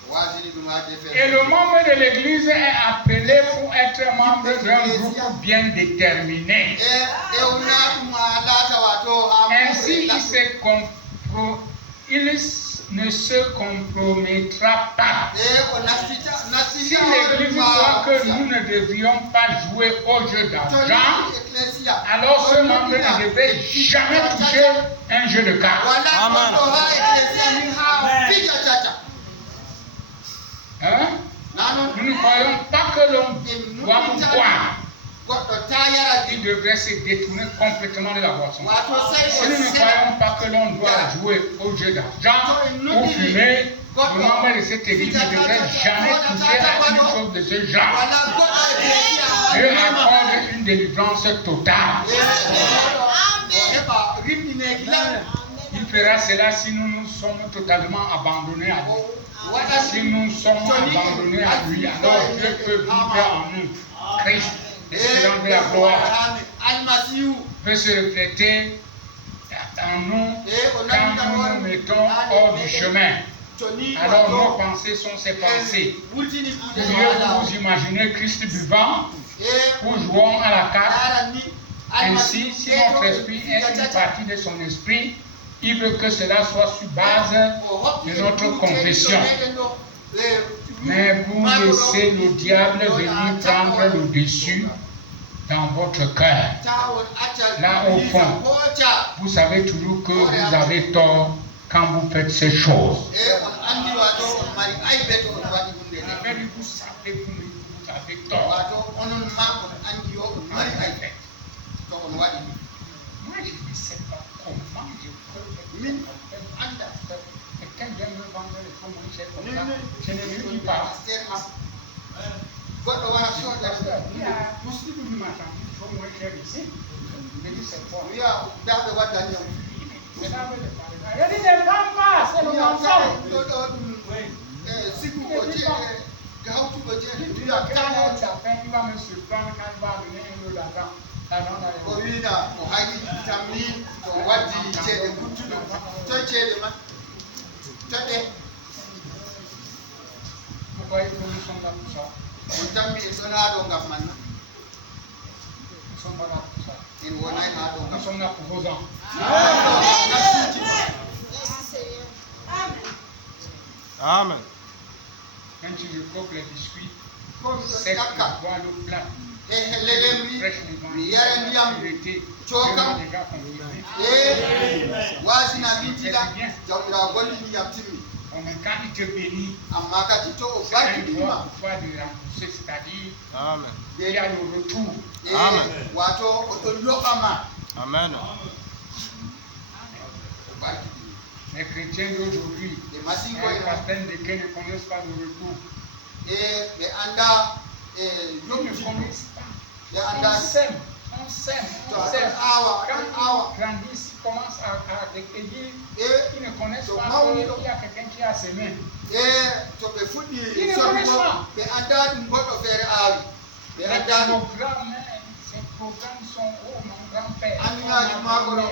wasini ɗum ha Et defe le membre de l'église est appelé pour être membre d'un groupe bien déterminé. e ewna ɗum ha laata wato ha Ainsi, il ne se compromettra pas. e o nastita Si l'église voit que nous ne devrions pas jouer au jeu d'argent, alors ce membre ne devait jamais toucher un jeu de cartes. Amen. Hein? Nous ne croyons pas que l'on doit croire. Il devrait se détourner complètement de la boisson. Si nous ne croyons pas que l'on doit jouer au jeu d'argent ou fumer, le membre de cette église ne devrait jamais toucher à une chose de ce genre. Dieu accorde une délivrance totale. Il fera cela si nous nous sommes totalement abandonnés à lui. Si nous sommes abandonnés à lui, alors Dieu peut vivre en nous. Christ, l'espérance de la gloire, peut se refléter en nous quand nous nous mettons hors du chemin. Alors nos pensées sont ses pensées. Pourriez-vous imaginer Christ buvant ou jouant à la carte? Ainsi, si notre esprit est une partie de son esprit, il veut que cela soit sur base de notre confession. Mais vous laissez le diable venir prendre le dessus dans votre cœur. Là au fond, vous savez toujours que vous avez tort quand vous faites ces choses. Vous savez que vous avez tort. Moi, je ne sais pas comment je peux quelqu'un vient me vendre les faux monnaie comme ça. Je ne lui dis pas. Il y a aussi une marchandise faux moins cher ici. Je dis c'est quoi? C'est là où je parle. Il dit ne prends pas, c'est le mensonge. Il va me surprendre quand il va donner un euro d'argent. o wina o haqiqitam ni to waddi ceeɗe guttuɗum toye ceeɗe man toɗɗe Vous voyez que nous sommes là pour ça. on tammi en ɗon haa ɗo ngam man na Nous sommes pas là pour ça. en wonay haa ɗo Nous ngam sommes là pour vos ans. nafsuji Amen. Même si je coque les biscuits, ko miɗon c'est que ƴakka je bois l'eau plate. e hellelem ni Fraîche devant mi yara ndiyam Dieu cokam m'a déjà confié. e wasina mintiɗa jawmirawo gollini yam timmi Mais quand il te bénit, amma kadi to o c'est un droit barkiɗinma pour toi de rembourser, c'est-à-dire Amen. il y a le retour. e Amen. wato oɗon yoɓama Amen. o barkiɗini Les chrétiens d'aujourd'hui, e masinko un en certain de qui ne connaissent pas le retour. e ɓe anda e Ils ne yomti connaissent pas. ɓe Ils anda s'aiment. On sème. to aɗon awa Quand ils grandissent, ils commencent à décueillir. Ils ne connaissent pas qu'il y a quelqu'un qui a semé. e to ɓe fuɗɗi sodugo ɓe anda ɗum goɗɗo feere aawi ɓe anda ɗum Ces programmes sont mon grand-père. anniyaji maako ɗo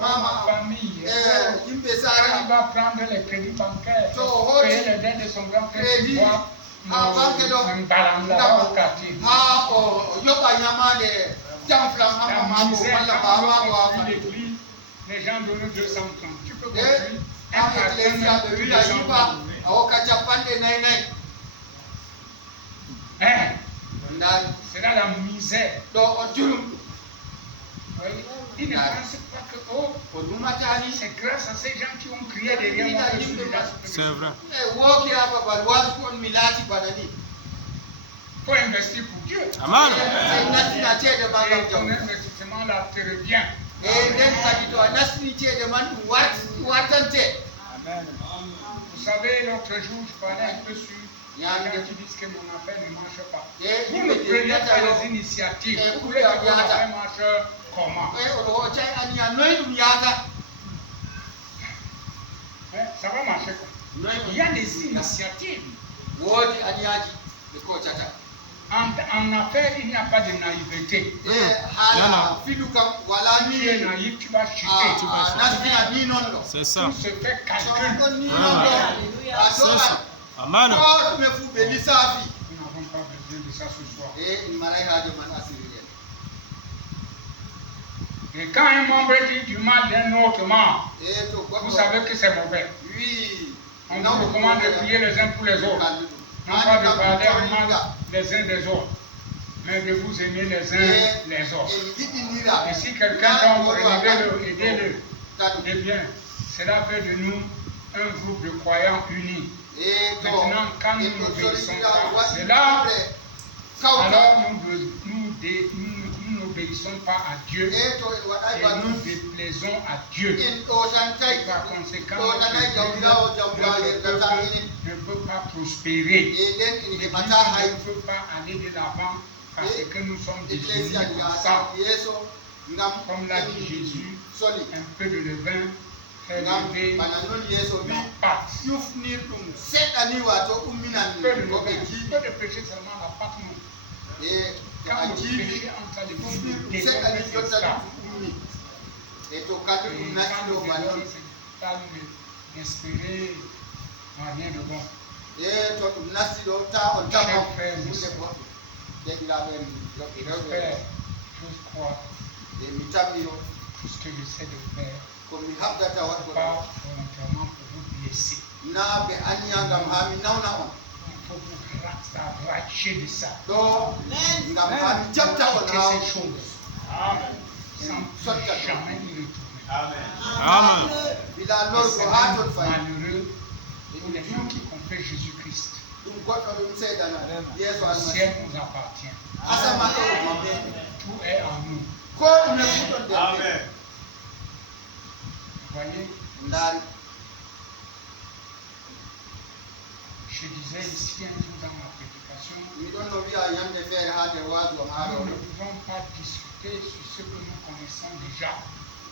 mama famille. yimɓe Il sara va prendre les crédits bancaires, So, payer les dettes de son grand-père. crédit ha banque ɗo ha o yoɓa ñamade jamflam hamma maako walla bamako ha l'église, les gens donnent 200 francs. Tu peux e construire un ha ecclésia ɓe appartement de wiya 200 yiɓa francs. a hokka capanɗe nayyi nayyi Hein? ndari C'est là la misère. ɗo o jurum Oui. Ils ne pensent pas que ko numatani c'est grâce à ces gens qui ont crié derrière moi que je suis là. C'est vrai. e woki ha babal wasu on mi laati bana ni Il faut investir pour Dieu. Amen. e nastina ceede ma Et gam ton jam investissement là te revient. e nden kadi to a nastini ceede man ɗum wartante Vous savez, l'autre jour, je parlais un peu sur les gens qui disent que mon affaire ne marche pas. Vous ne prenez pas les initiatives. Vous voulez que votre affaire marche comment? e oɗo o cay aniya noyi ɗum yahata Ça va marcher quoi? Il y a des initiatives. woodi aniyaji ɓe kocata En affaires, il n'y a pas de naïveté. e haala fiɗu kam wala Si ni tu es naïf, tu vas chuter. a nastina ni noon ɗo C'est ça. Tout se fait so calcul. ɗon ni noon ɗo a C'est ça. do'an Amen. ko ɗume fuu ɓe lissafi Nous n'avons pas besoin de ça ce soir. e in maray haajo man asiri en Et quand un membre dit du mal d'un autre membre, e to vous goɗɗo savez que c'est mauvais. wi On vous recommande de prier les uns pour les autres. Non pas de parler en mal les uns des autres, mais de vous aimer les uns les autres. en jiɗinira Et si quelqu'un tombe, aidez-le, aidez-le. Eh bien, cela fait de nous un groupe de croyants unis. e to Maintenant, quand nous en ɗo n'obéissons solidira pas, waɗi c'est là, kawta alors nous n'obéissons pas à Dieu e to en waɗay et ba nous ɗum déplaisons à Dieu. en ɗotantay Par conséquent, ɗotanay jawmirawo jawmirawo yerdata enen ne peut pas prospérer. e nden en L'Église heɓata hay ne peut pas aller de l'avant parce que nous sommes définis ecclésia pour yahata ça. yeeso ngam Comme l'a dit Jésus, soli un peu de levain fait ngam lever bana noon yeeso wi la pâte. yufnir ɗum seɗɗa ni wato umminan Peu de ko ɓe levain, jiiɓi peu de péché seulement la pâte non. e to a Quand le jiiɓi péché entre les ufnir filles, ɗum des seɗɗa ni hommes, jotta c'est ça. ɗum ummi e to kadi Et ɗum quand nasti le ɗo désordre, banon c'est pas d'espérer en rien de bon. e to ɗum nasti ɗo ta on tama Chers frères et hunde sœurs, boɗɗum deɗiraɓe j'espère, rewɓe j'ose croire, e mi tammiro tout ce que j'essaie de faire, komi habdata waɗgo ɗo pas volontairement pour vous blesser. na ɓe anniya ngam ha mi nawna on Il faut vous racher de ça. ɗo ngam ha mi jabta on Quitter ha ces choses. Sans jamais y retourner. Amen. bila Et lorgo c'est ha ton même fayi malheureux pour les gens qui confessent Jésus-Christ. ɗum goɗɗo ɗum seedana yeeso Le almasi ciel nous appartient. asama ɗo maɓɓe Tout est en nous. ko ɗume fu ɗon nder Vous voyez, ndaari je disais ici un jour dans ma prédication, miɗon no wiya yande feere ha nder waasu am ha nous ɗo ne pouvons pas discuter sur ce que nous connaissons déjà.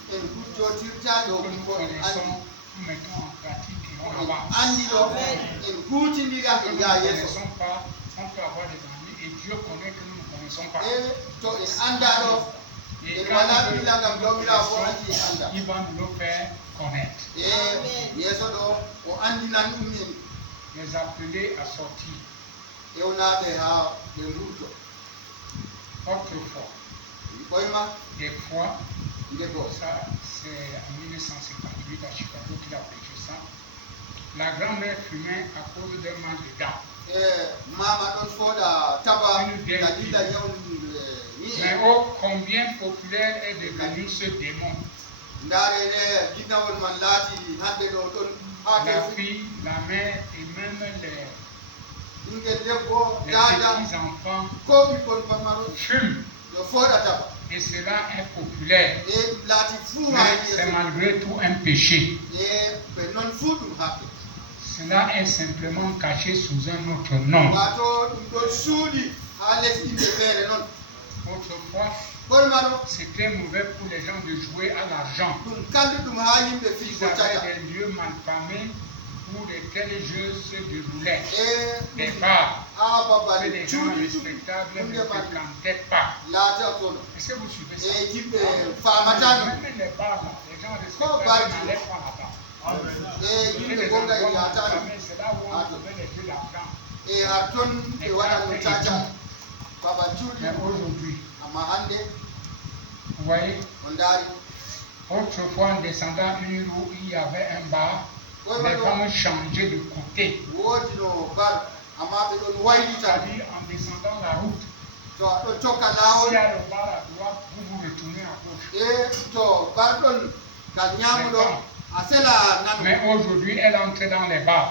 en hujjotirta ɗo Ce que nous ko en connaissons, andi nous mettons en pratique et on en avance. andi ɗo en huutindira Ce que en nous yaha ne yeeso connaissons pas, on peut avoir des ennuis et Dieu connaît que nous ne connaissons pas. e to en anda ɗo Et en quand wala nous ɓilla ngam jawmirawo fo le andi en anda il va nous le faire connaître. e yeeso ɗo o andinan ɗum en Les appeler à sortir. ewnaɓe ha ɓe ngurto Autrefois, ɓoyma des fois, ndego ça c'est en 1958 à Chicago qu'il a prêché ça. La grand-mère fumait à cause d'un mal de dents. e mama ɗon fooɗa taba dalila ñawnu Mais ñi'e oh, combien populaire est devenu ce démon. ndaarene ginnawol man laati hande ɗo ɗon ha La te fille, la mère et même ɓingel debbo les dada petits-enfants ko ɓikkon pamaro fument. ɗo fooɗa taba Et cela est populaire. e ɗum laati fuu ha Mais c'est yeeso malgré tout un péché. e ɓe noon fuu ɗum haɓɓe Cela est simplement caché sous un autre nom. wato ɗum ɗon suuɗi ha les yimɓe feere noon Autrefois, C'était mauvais pour les gens de jouer à l'argent. Ils avaient des lieux mal famés où de tels jeux se déroulaient. Des bars que les gens respectables ne fréquentaient pas. Est-ce que vous suivez ça? Même les bars, les gens respectables n'allaient pas là-bas. Et les endroits mal famés, c'est là où on trouvait les jeux d'argent. Mais aujourd'hui, vous voyez, autrefois en descendant une rue où il y avait un bar, les femmes changeaient de côté. C'est-à-dire en descendant la route, s'il y a le bar à droite, vous vous retournez à gauche. Mais aujourd'hui, elle entre dans les bars.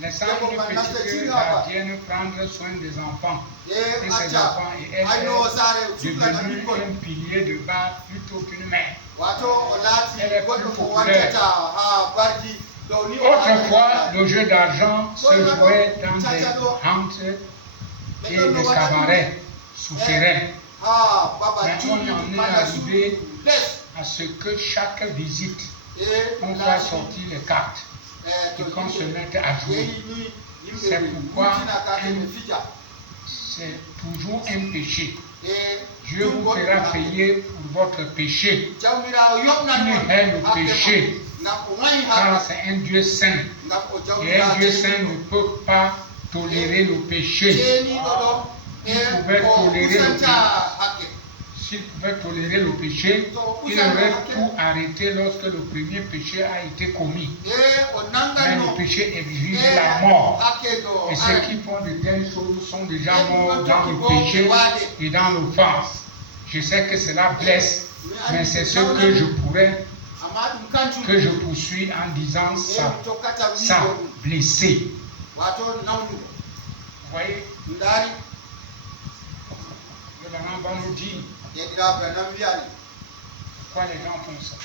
Laissant une petite gardienne prendre soin des enfants et ses enfants, et elle est devenue un pilier de bar plutôt qu'une mère. Elle est plus populaire. Autrefois, le jeu d'argent se jouait dans des hantes et des cabarets souterrains. Mais on en est arrivé à ce que chaque visite, on va sortir les cartes et qu'on se mette à jouer. C'est pourquoi c'est toujours un péché. Dieu vous fera payer pour votre péché. Il est le péché, car c'est un Dieu saint. Et un Dieu saint ne peut pas tolérer le péché. S'il pouvait tolérer le péché, il aurait tout arrêté lorsque le premier péché a été commis. Mais le péché exige la mort. Et ceux qui font de telles choses sont déjà morts dans le péché et dans l'offense. Je sais que cela blesse, mais c'est ce que je pourrais, que je poursuis en disant ça. Ça, blessé. Vous voyez? Le Laurent va nous dire pourquoi les gens font ça.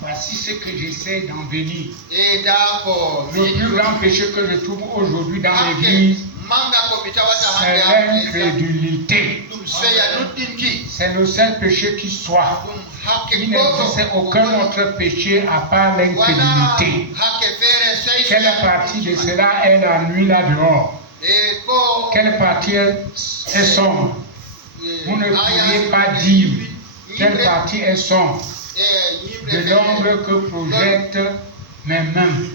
Voici ce que j'essaie d'en venir. Le plus grand péché que je trouve aujourd'hui dans l'église, c'est l'incrédulité. C'est le seul péché qui soit. Il n'existe aucun autre péché à part l'incrédulité. Quelle partie de cela est la nuit là dehors? Quelle partie est sombre? Vous ne pourriez pas dire quelle partie est sombre de l'ombre que projettent mes mains.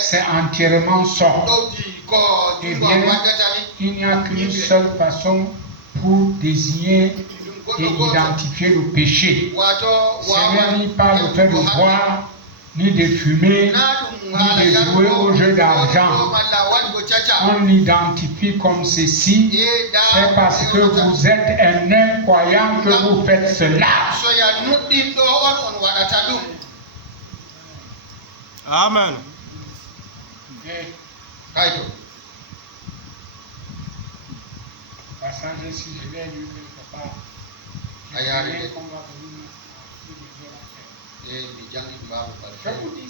C'est entièrement sombre. Eh bien, il n'y a qu'une seule façon pour désigner et identifier le péché. Ce n'est ni par le fait de boire, ni de fumer, ni de jouer au jeu d'argent. On l'identifie comme ceci, c'est parce que vous êtes un incroyant que vous faites cela. Amen. Passage si je l'ai lu quelque part. Je vous dis,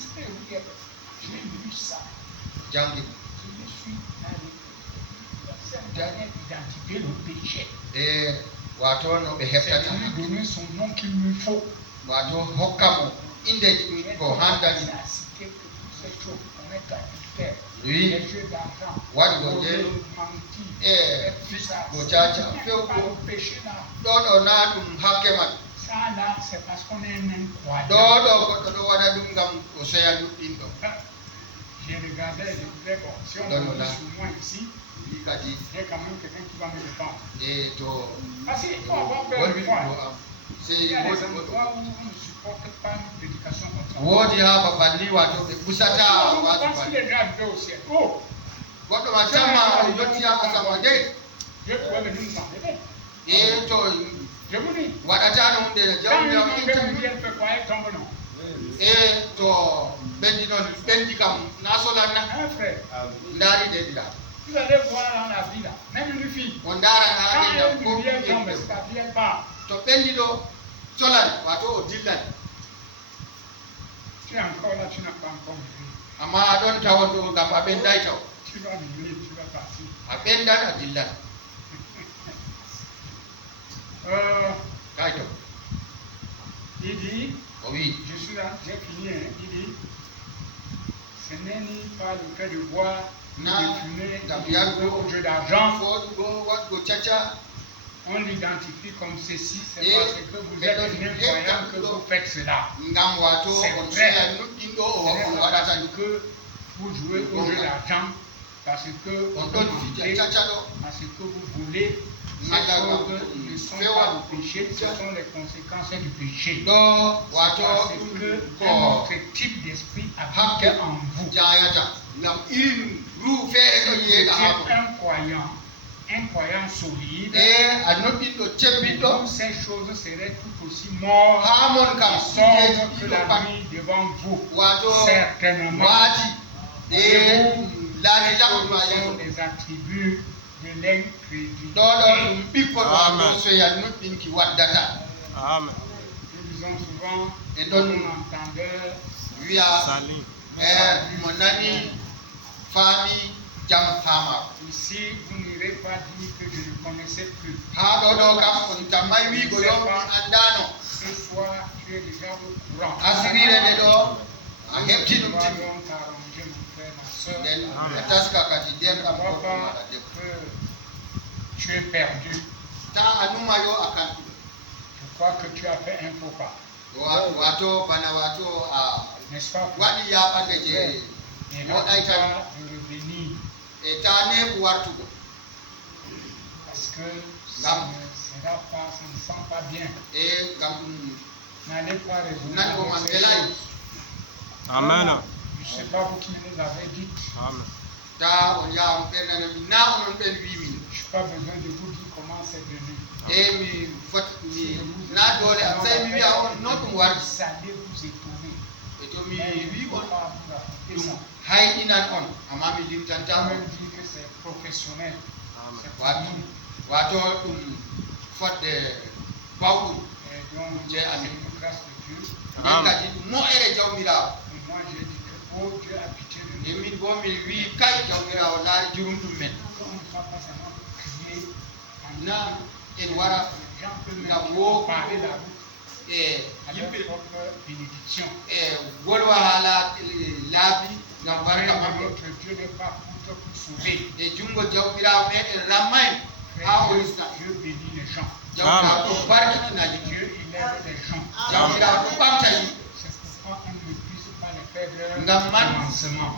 j'ai lu ça. Je me suis allé. C'est dernier identifier le péché. C'est lui donner son nom qu'il lui faut. Les jeux d'argent, mentir, péché là. Ça là, c'est parce qu'on est un incroyable. J'ai regardé, je disais, bon, si on me dit sur moi ici, il y a quand même quelqu'un qui va me défendre. Parce qu'il faut avoir peur de moi. Il y a des endroits où on ne supporte pas une prédication comme ça. Je pense qu'il est déjà arrivé au ciel. Oh! Dieu pourrait venir nous enlever. Je vous dis. Quand il peut croire tombe non. Un frère. Vous allez voir dans la vie là, même une fille. Quand une lumière tombe, c'est la lumière part. Tu es encore là, tu n'as pas encore vu. Tu vas venir, tu vas partir. Il dit, oui, je suis là, j'ai fini, hein. Il dit, ce n'est ni pas le fait de boire, ni de fumer, ni de jouer au jeu d'argent. On l'identifie comme ceci, c'est parce que vous êtes un croyant que vous faites cela. C'est vrai. Ce n'est pas parce que vous jouez au jeu d'argent, parce que vous mentez, parce que vous voulez. Ces choses ne sont pas le péché, ce sont les conséquences du péché. Parce que un autre type d'esprit habite en vous. Vous êtes un croyant solide. Ces choses seraient tout aussi mortes et sombres que la nuit devant vous. Certainement. Et ces choses sont des attributs de l'incrédulité. Amen. Nous disons souvent, mon entendeur, Salim. mon ami, famille, ici, vous n'irez pas dire que je ne connaissais plus. Ce soir, tu es déjà au courant. Nous allons t'arranger, mon frère, ma soeur. Je ne crois pas que tu es perdu. Je crois que tu as fait un faux pas. N'est-ce pas? Et là, tu vas revenir. Parce que ça ne sera pas, ça ne sent pas bien. N'allez pas raisonner avec ces choses. Amen. Je ne sais pas vous qui nous avez dit. Amen. Je n'ai pas besoin de vous dire comment c'est venu. Vous allez vous étonner. Mais il ne faut pas vous apporter ça. On même dire que c'est professionnel. C'est pour nous. Et donc, c'est une grâce de Dieu. Amen. Et moi, j'ai dit que, oh Dieu a pitié de nous. On ne va pas seulement crier en disant, les gens peuvent même parler la route avec leur propre bénédiction. Notre Dieu n'est pas pour sauver. Dieu bénit les gens. Dieu, il aide les gens. C'est pourquoi on ne puisse pas les perdre commencement.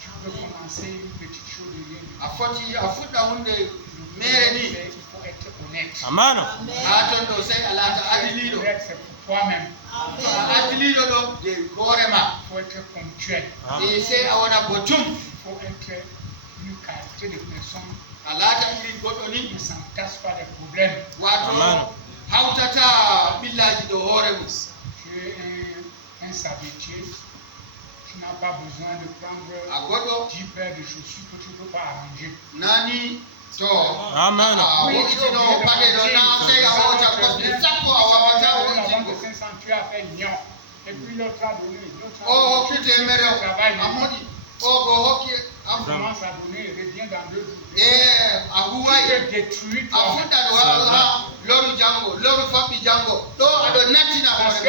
Tu peux commencer une petite chose de rien. Il faut être honnête. Amen. C'est pour toi-même. Il faut être ponctuel. Il faut être une qualité de personne qui ne s'entasse pas des problèmes. Amen. Tu es un savetier. Tu n'as pas besoin de prendre 10 paires de chaussures que tu ne peux pas arranger. Amen. Tu as fait lion. Et puis l'autre a donné. On commence à donner et revient dans 2 jours. Tu te détruis toi-même. Parce que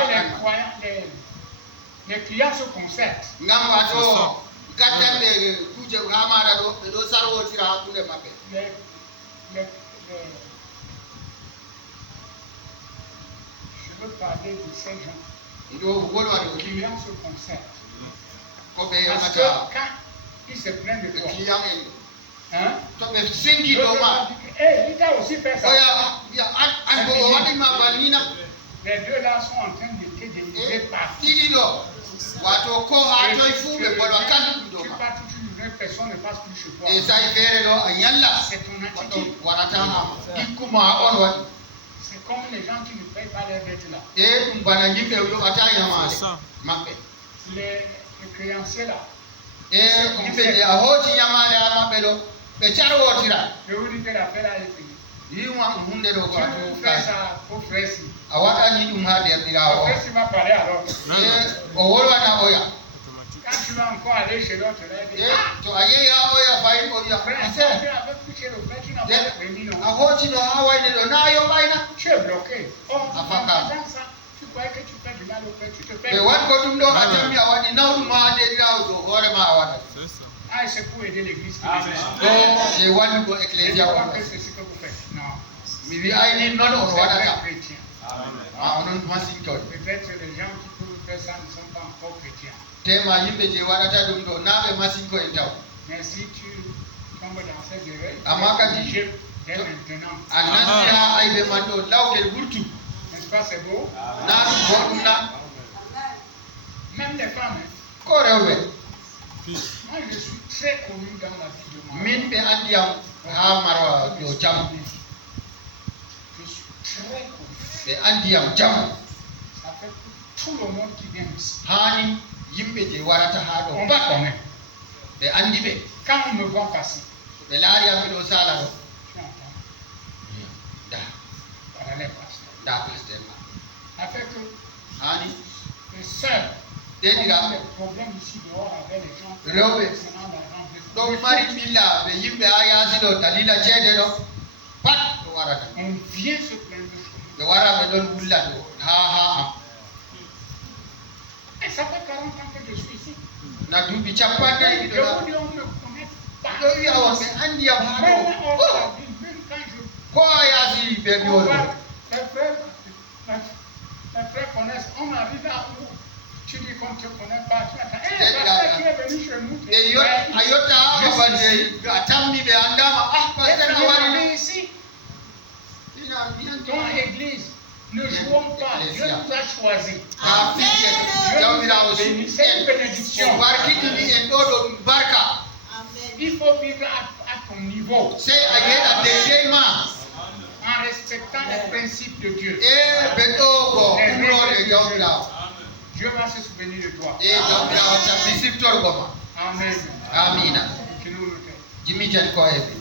les clients se concertent. Je veux parler de ces gens. Les clients se concertent. Parce que quand ils se plaignent de toi, hein? Il t'a aussi fait ça. Les deux là sont en train de te délivrer partout. Tu pars toujours, une personne ne passe plus chez toi. C'est ton attitude. C'est comme les gens qui ne payent pas leurs dettes là. C'est ça. Les créanciers là. Je vous dis que l'affaire là est finie. Tu fais ça pour faire ci. Pour faire ci va parler alors. Automatique. Quand tu vas encore aller aller chez l'autre, là, il dit, to aye ya o ya fai o ya frère, frère tu avais couché le frère, tu n'as pas prévenu, non. ahochi no hawa ne do na yo baina Tu es bloqué. Oh, en Afaka. faisant ça, tu croyais que tu fais du mal au frère, tu te fais be du wan mal. ko dum do hatami awani nawdu ma de daw do hore ma awada C'est ça. Ah, c'est pour aider l'église. Amen. do je wan ko Et ecclesia crois wala que c'est ce que vous faites. Non. mi wi ay ni non on C'est wada vrai ta chrétien. onon masinto Peut-être les gens qui peuvent faire ça ne sont pas encore chrétiens. tema yimbe je wadata dum do nabe masinko en taw Mais si tu tombes dans ces erreurs, Ama tu es kadi- obligé dès maintenant. annasia ay be mando lawkel burtu N'est-ce pas, c'est beau? na bodum na Même les femmes. Hein. ko rewbe Moi, je suis très connu dans la vie de moi. min be andiyam ha marwa do jam Je suis très connu. be andiyam jam Ça fait que tout le monde qui vient ici. hani yimbe je warata ha On do va connaître. be andi be Quand on me voit passer, be laari am do sala do tu entends, da voilà les pasteurs. da pasteur Ça fait que hani les seuls de qui ont diga des problèmes ici dehors avec les gens Rewɓe. concernant l'argent, ɗo mari ɓilla ɓe yimɓe ha yaasi ɗo dalila ceede ɗo pat ɗo warata on vient se plaindre chez nous. ɓe wara ɓe ɗon wulla ɗo ha Et ça fait 40 ans que je suis ici. na duuɓi capannayyi Je ɗo vous dis, on me connaît pas. ɗo wiya on ɓe andiyam ha Même ɗo hors de la ville, même quand je ko a yaasi ɓe on ɓiwol va, ɗo les frères connaissent, on arrive à où tu dis qu'on ne te connaît pas, tu attends, C'est hey, grave. pasteur, tu es venu chez nous. ɓe a yotta ha babal de a tammi ɓe andama ah Et pasteur tu no wari es ɗo venu ici, ina ton mbiyan église. Ne jouons pas, Dieu nous a choisis. ka fikke jawmirawo C'est une bénédiction. warkitini en ɗo ɗo ɗum barka Il faut vivre à ton niveau, sey a yeeɗa deydey ma en respectant les principes de Dieu. e ɓe ɗo ko umrode jawmirawo Dieu va se souvenir de toi. e jawmirawo tammi siftorgo ma Amen. amina Que nous le faisons. jimiten ko heɓe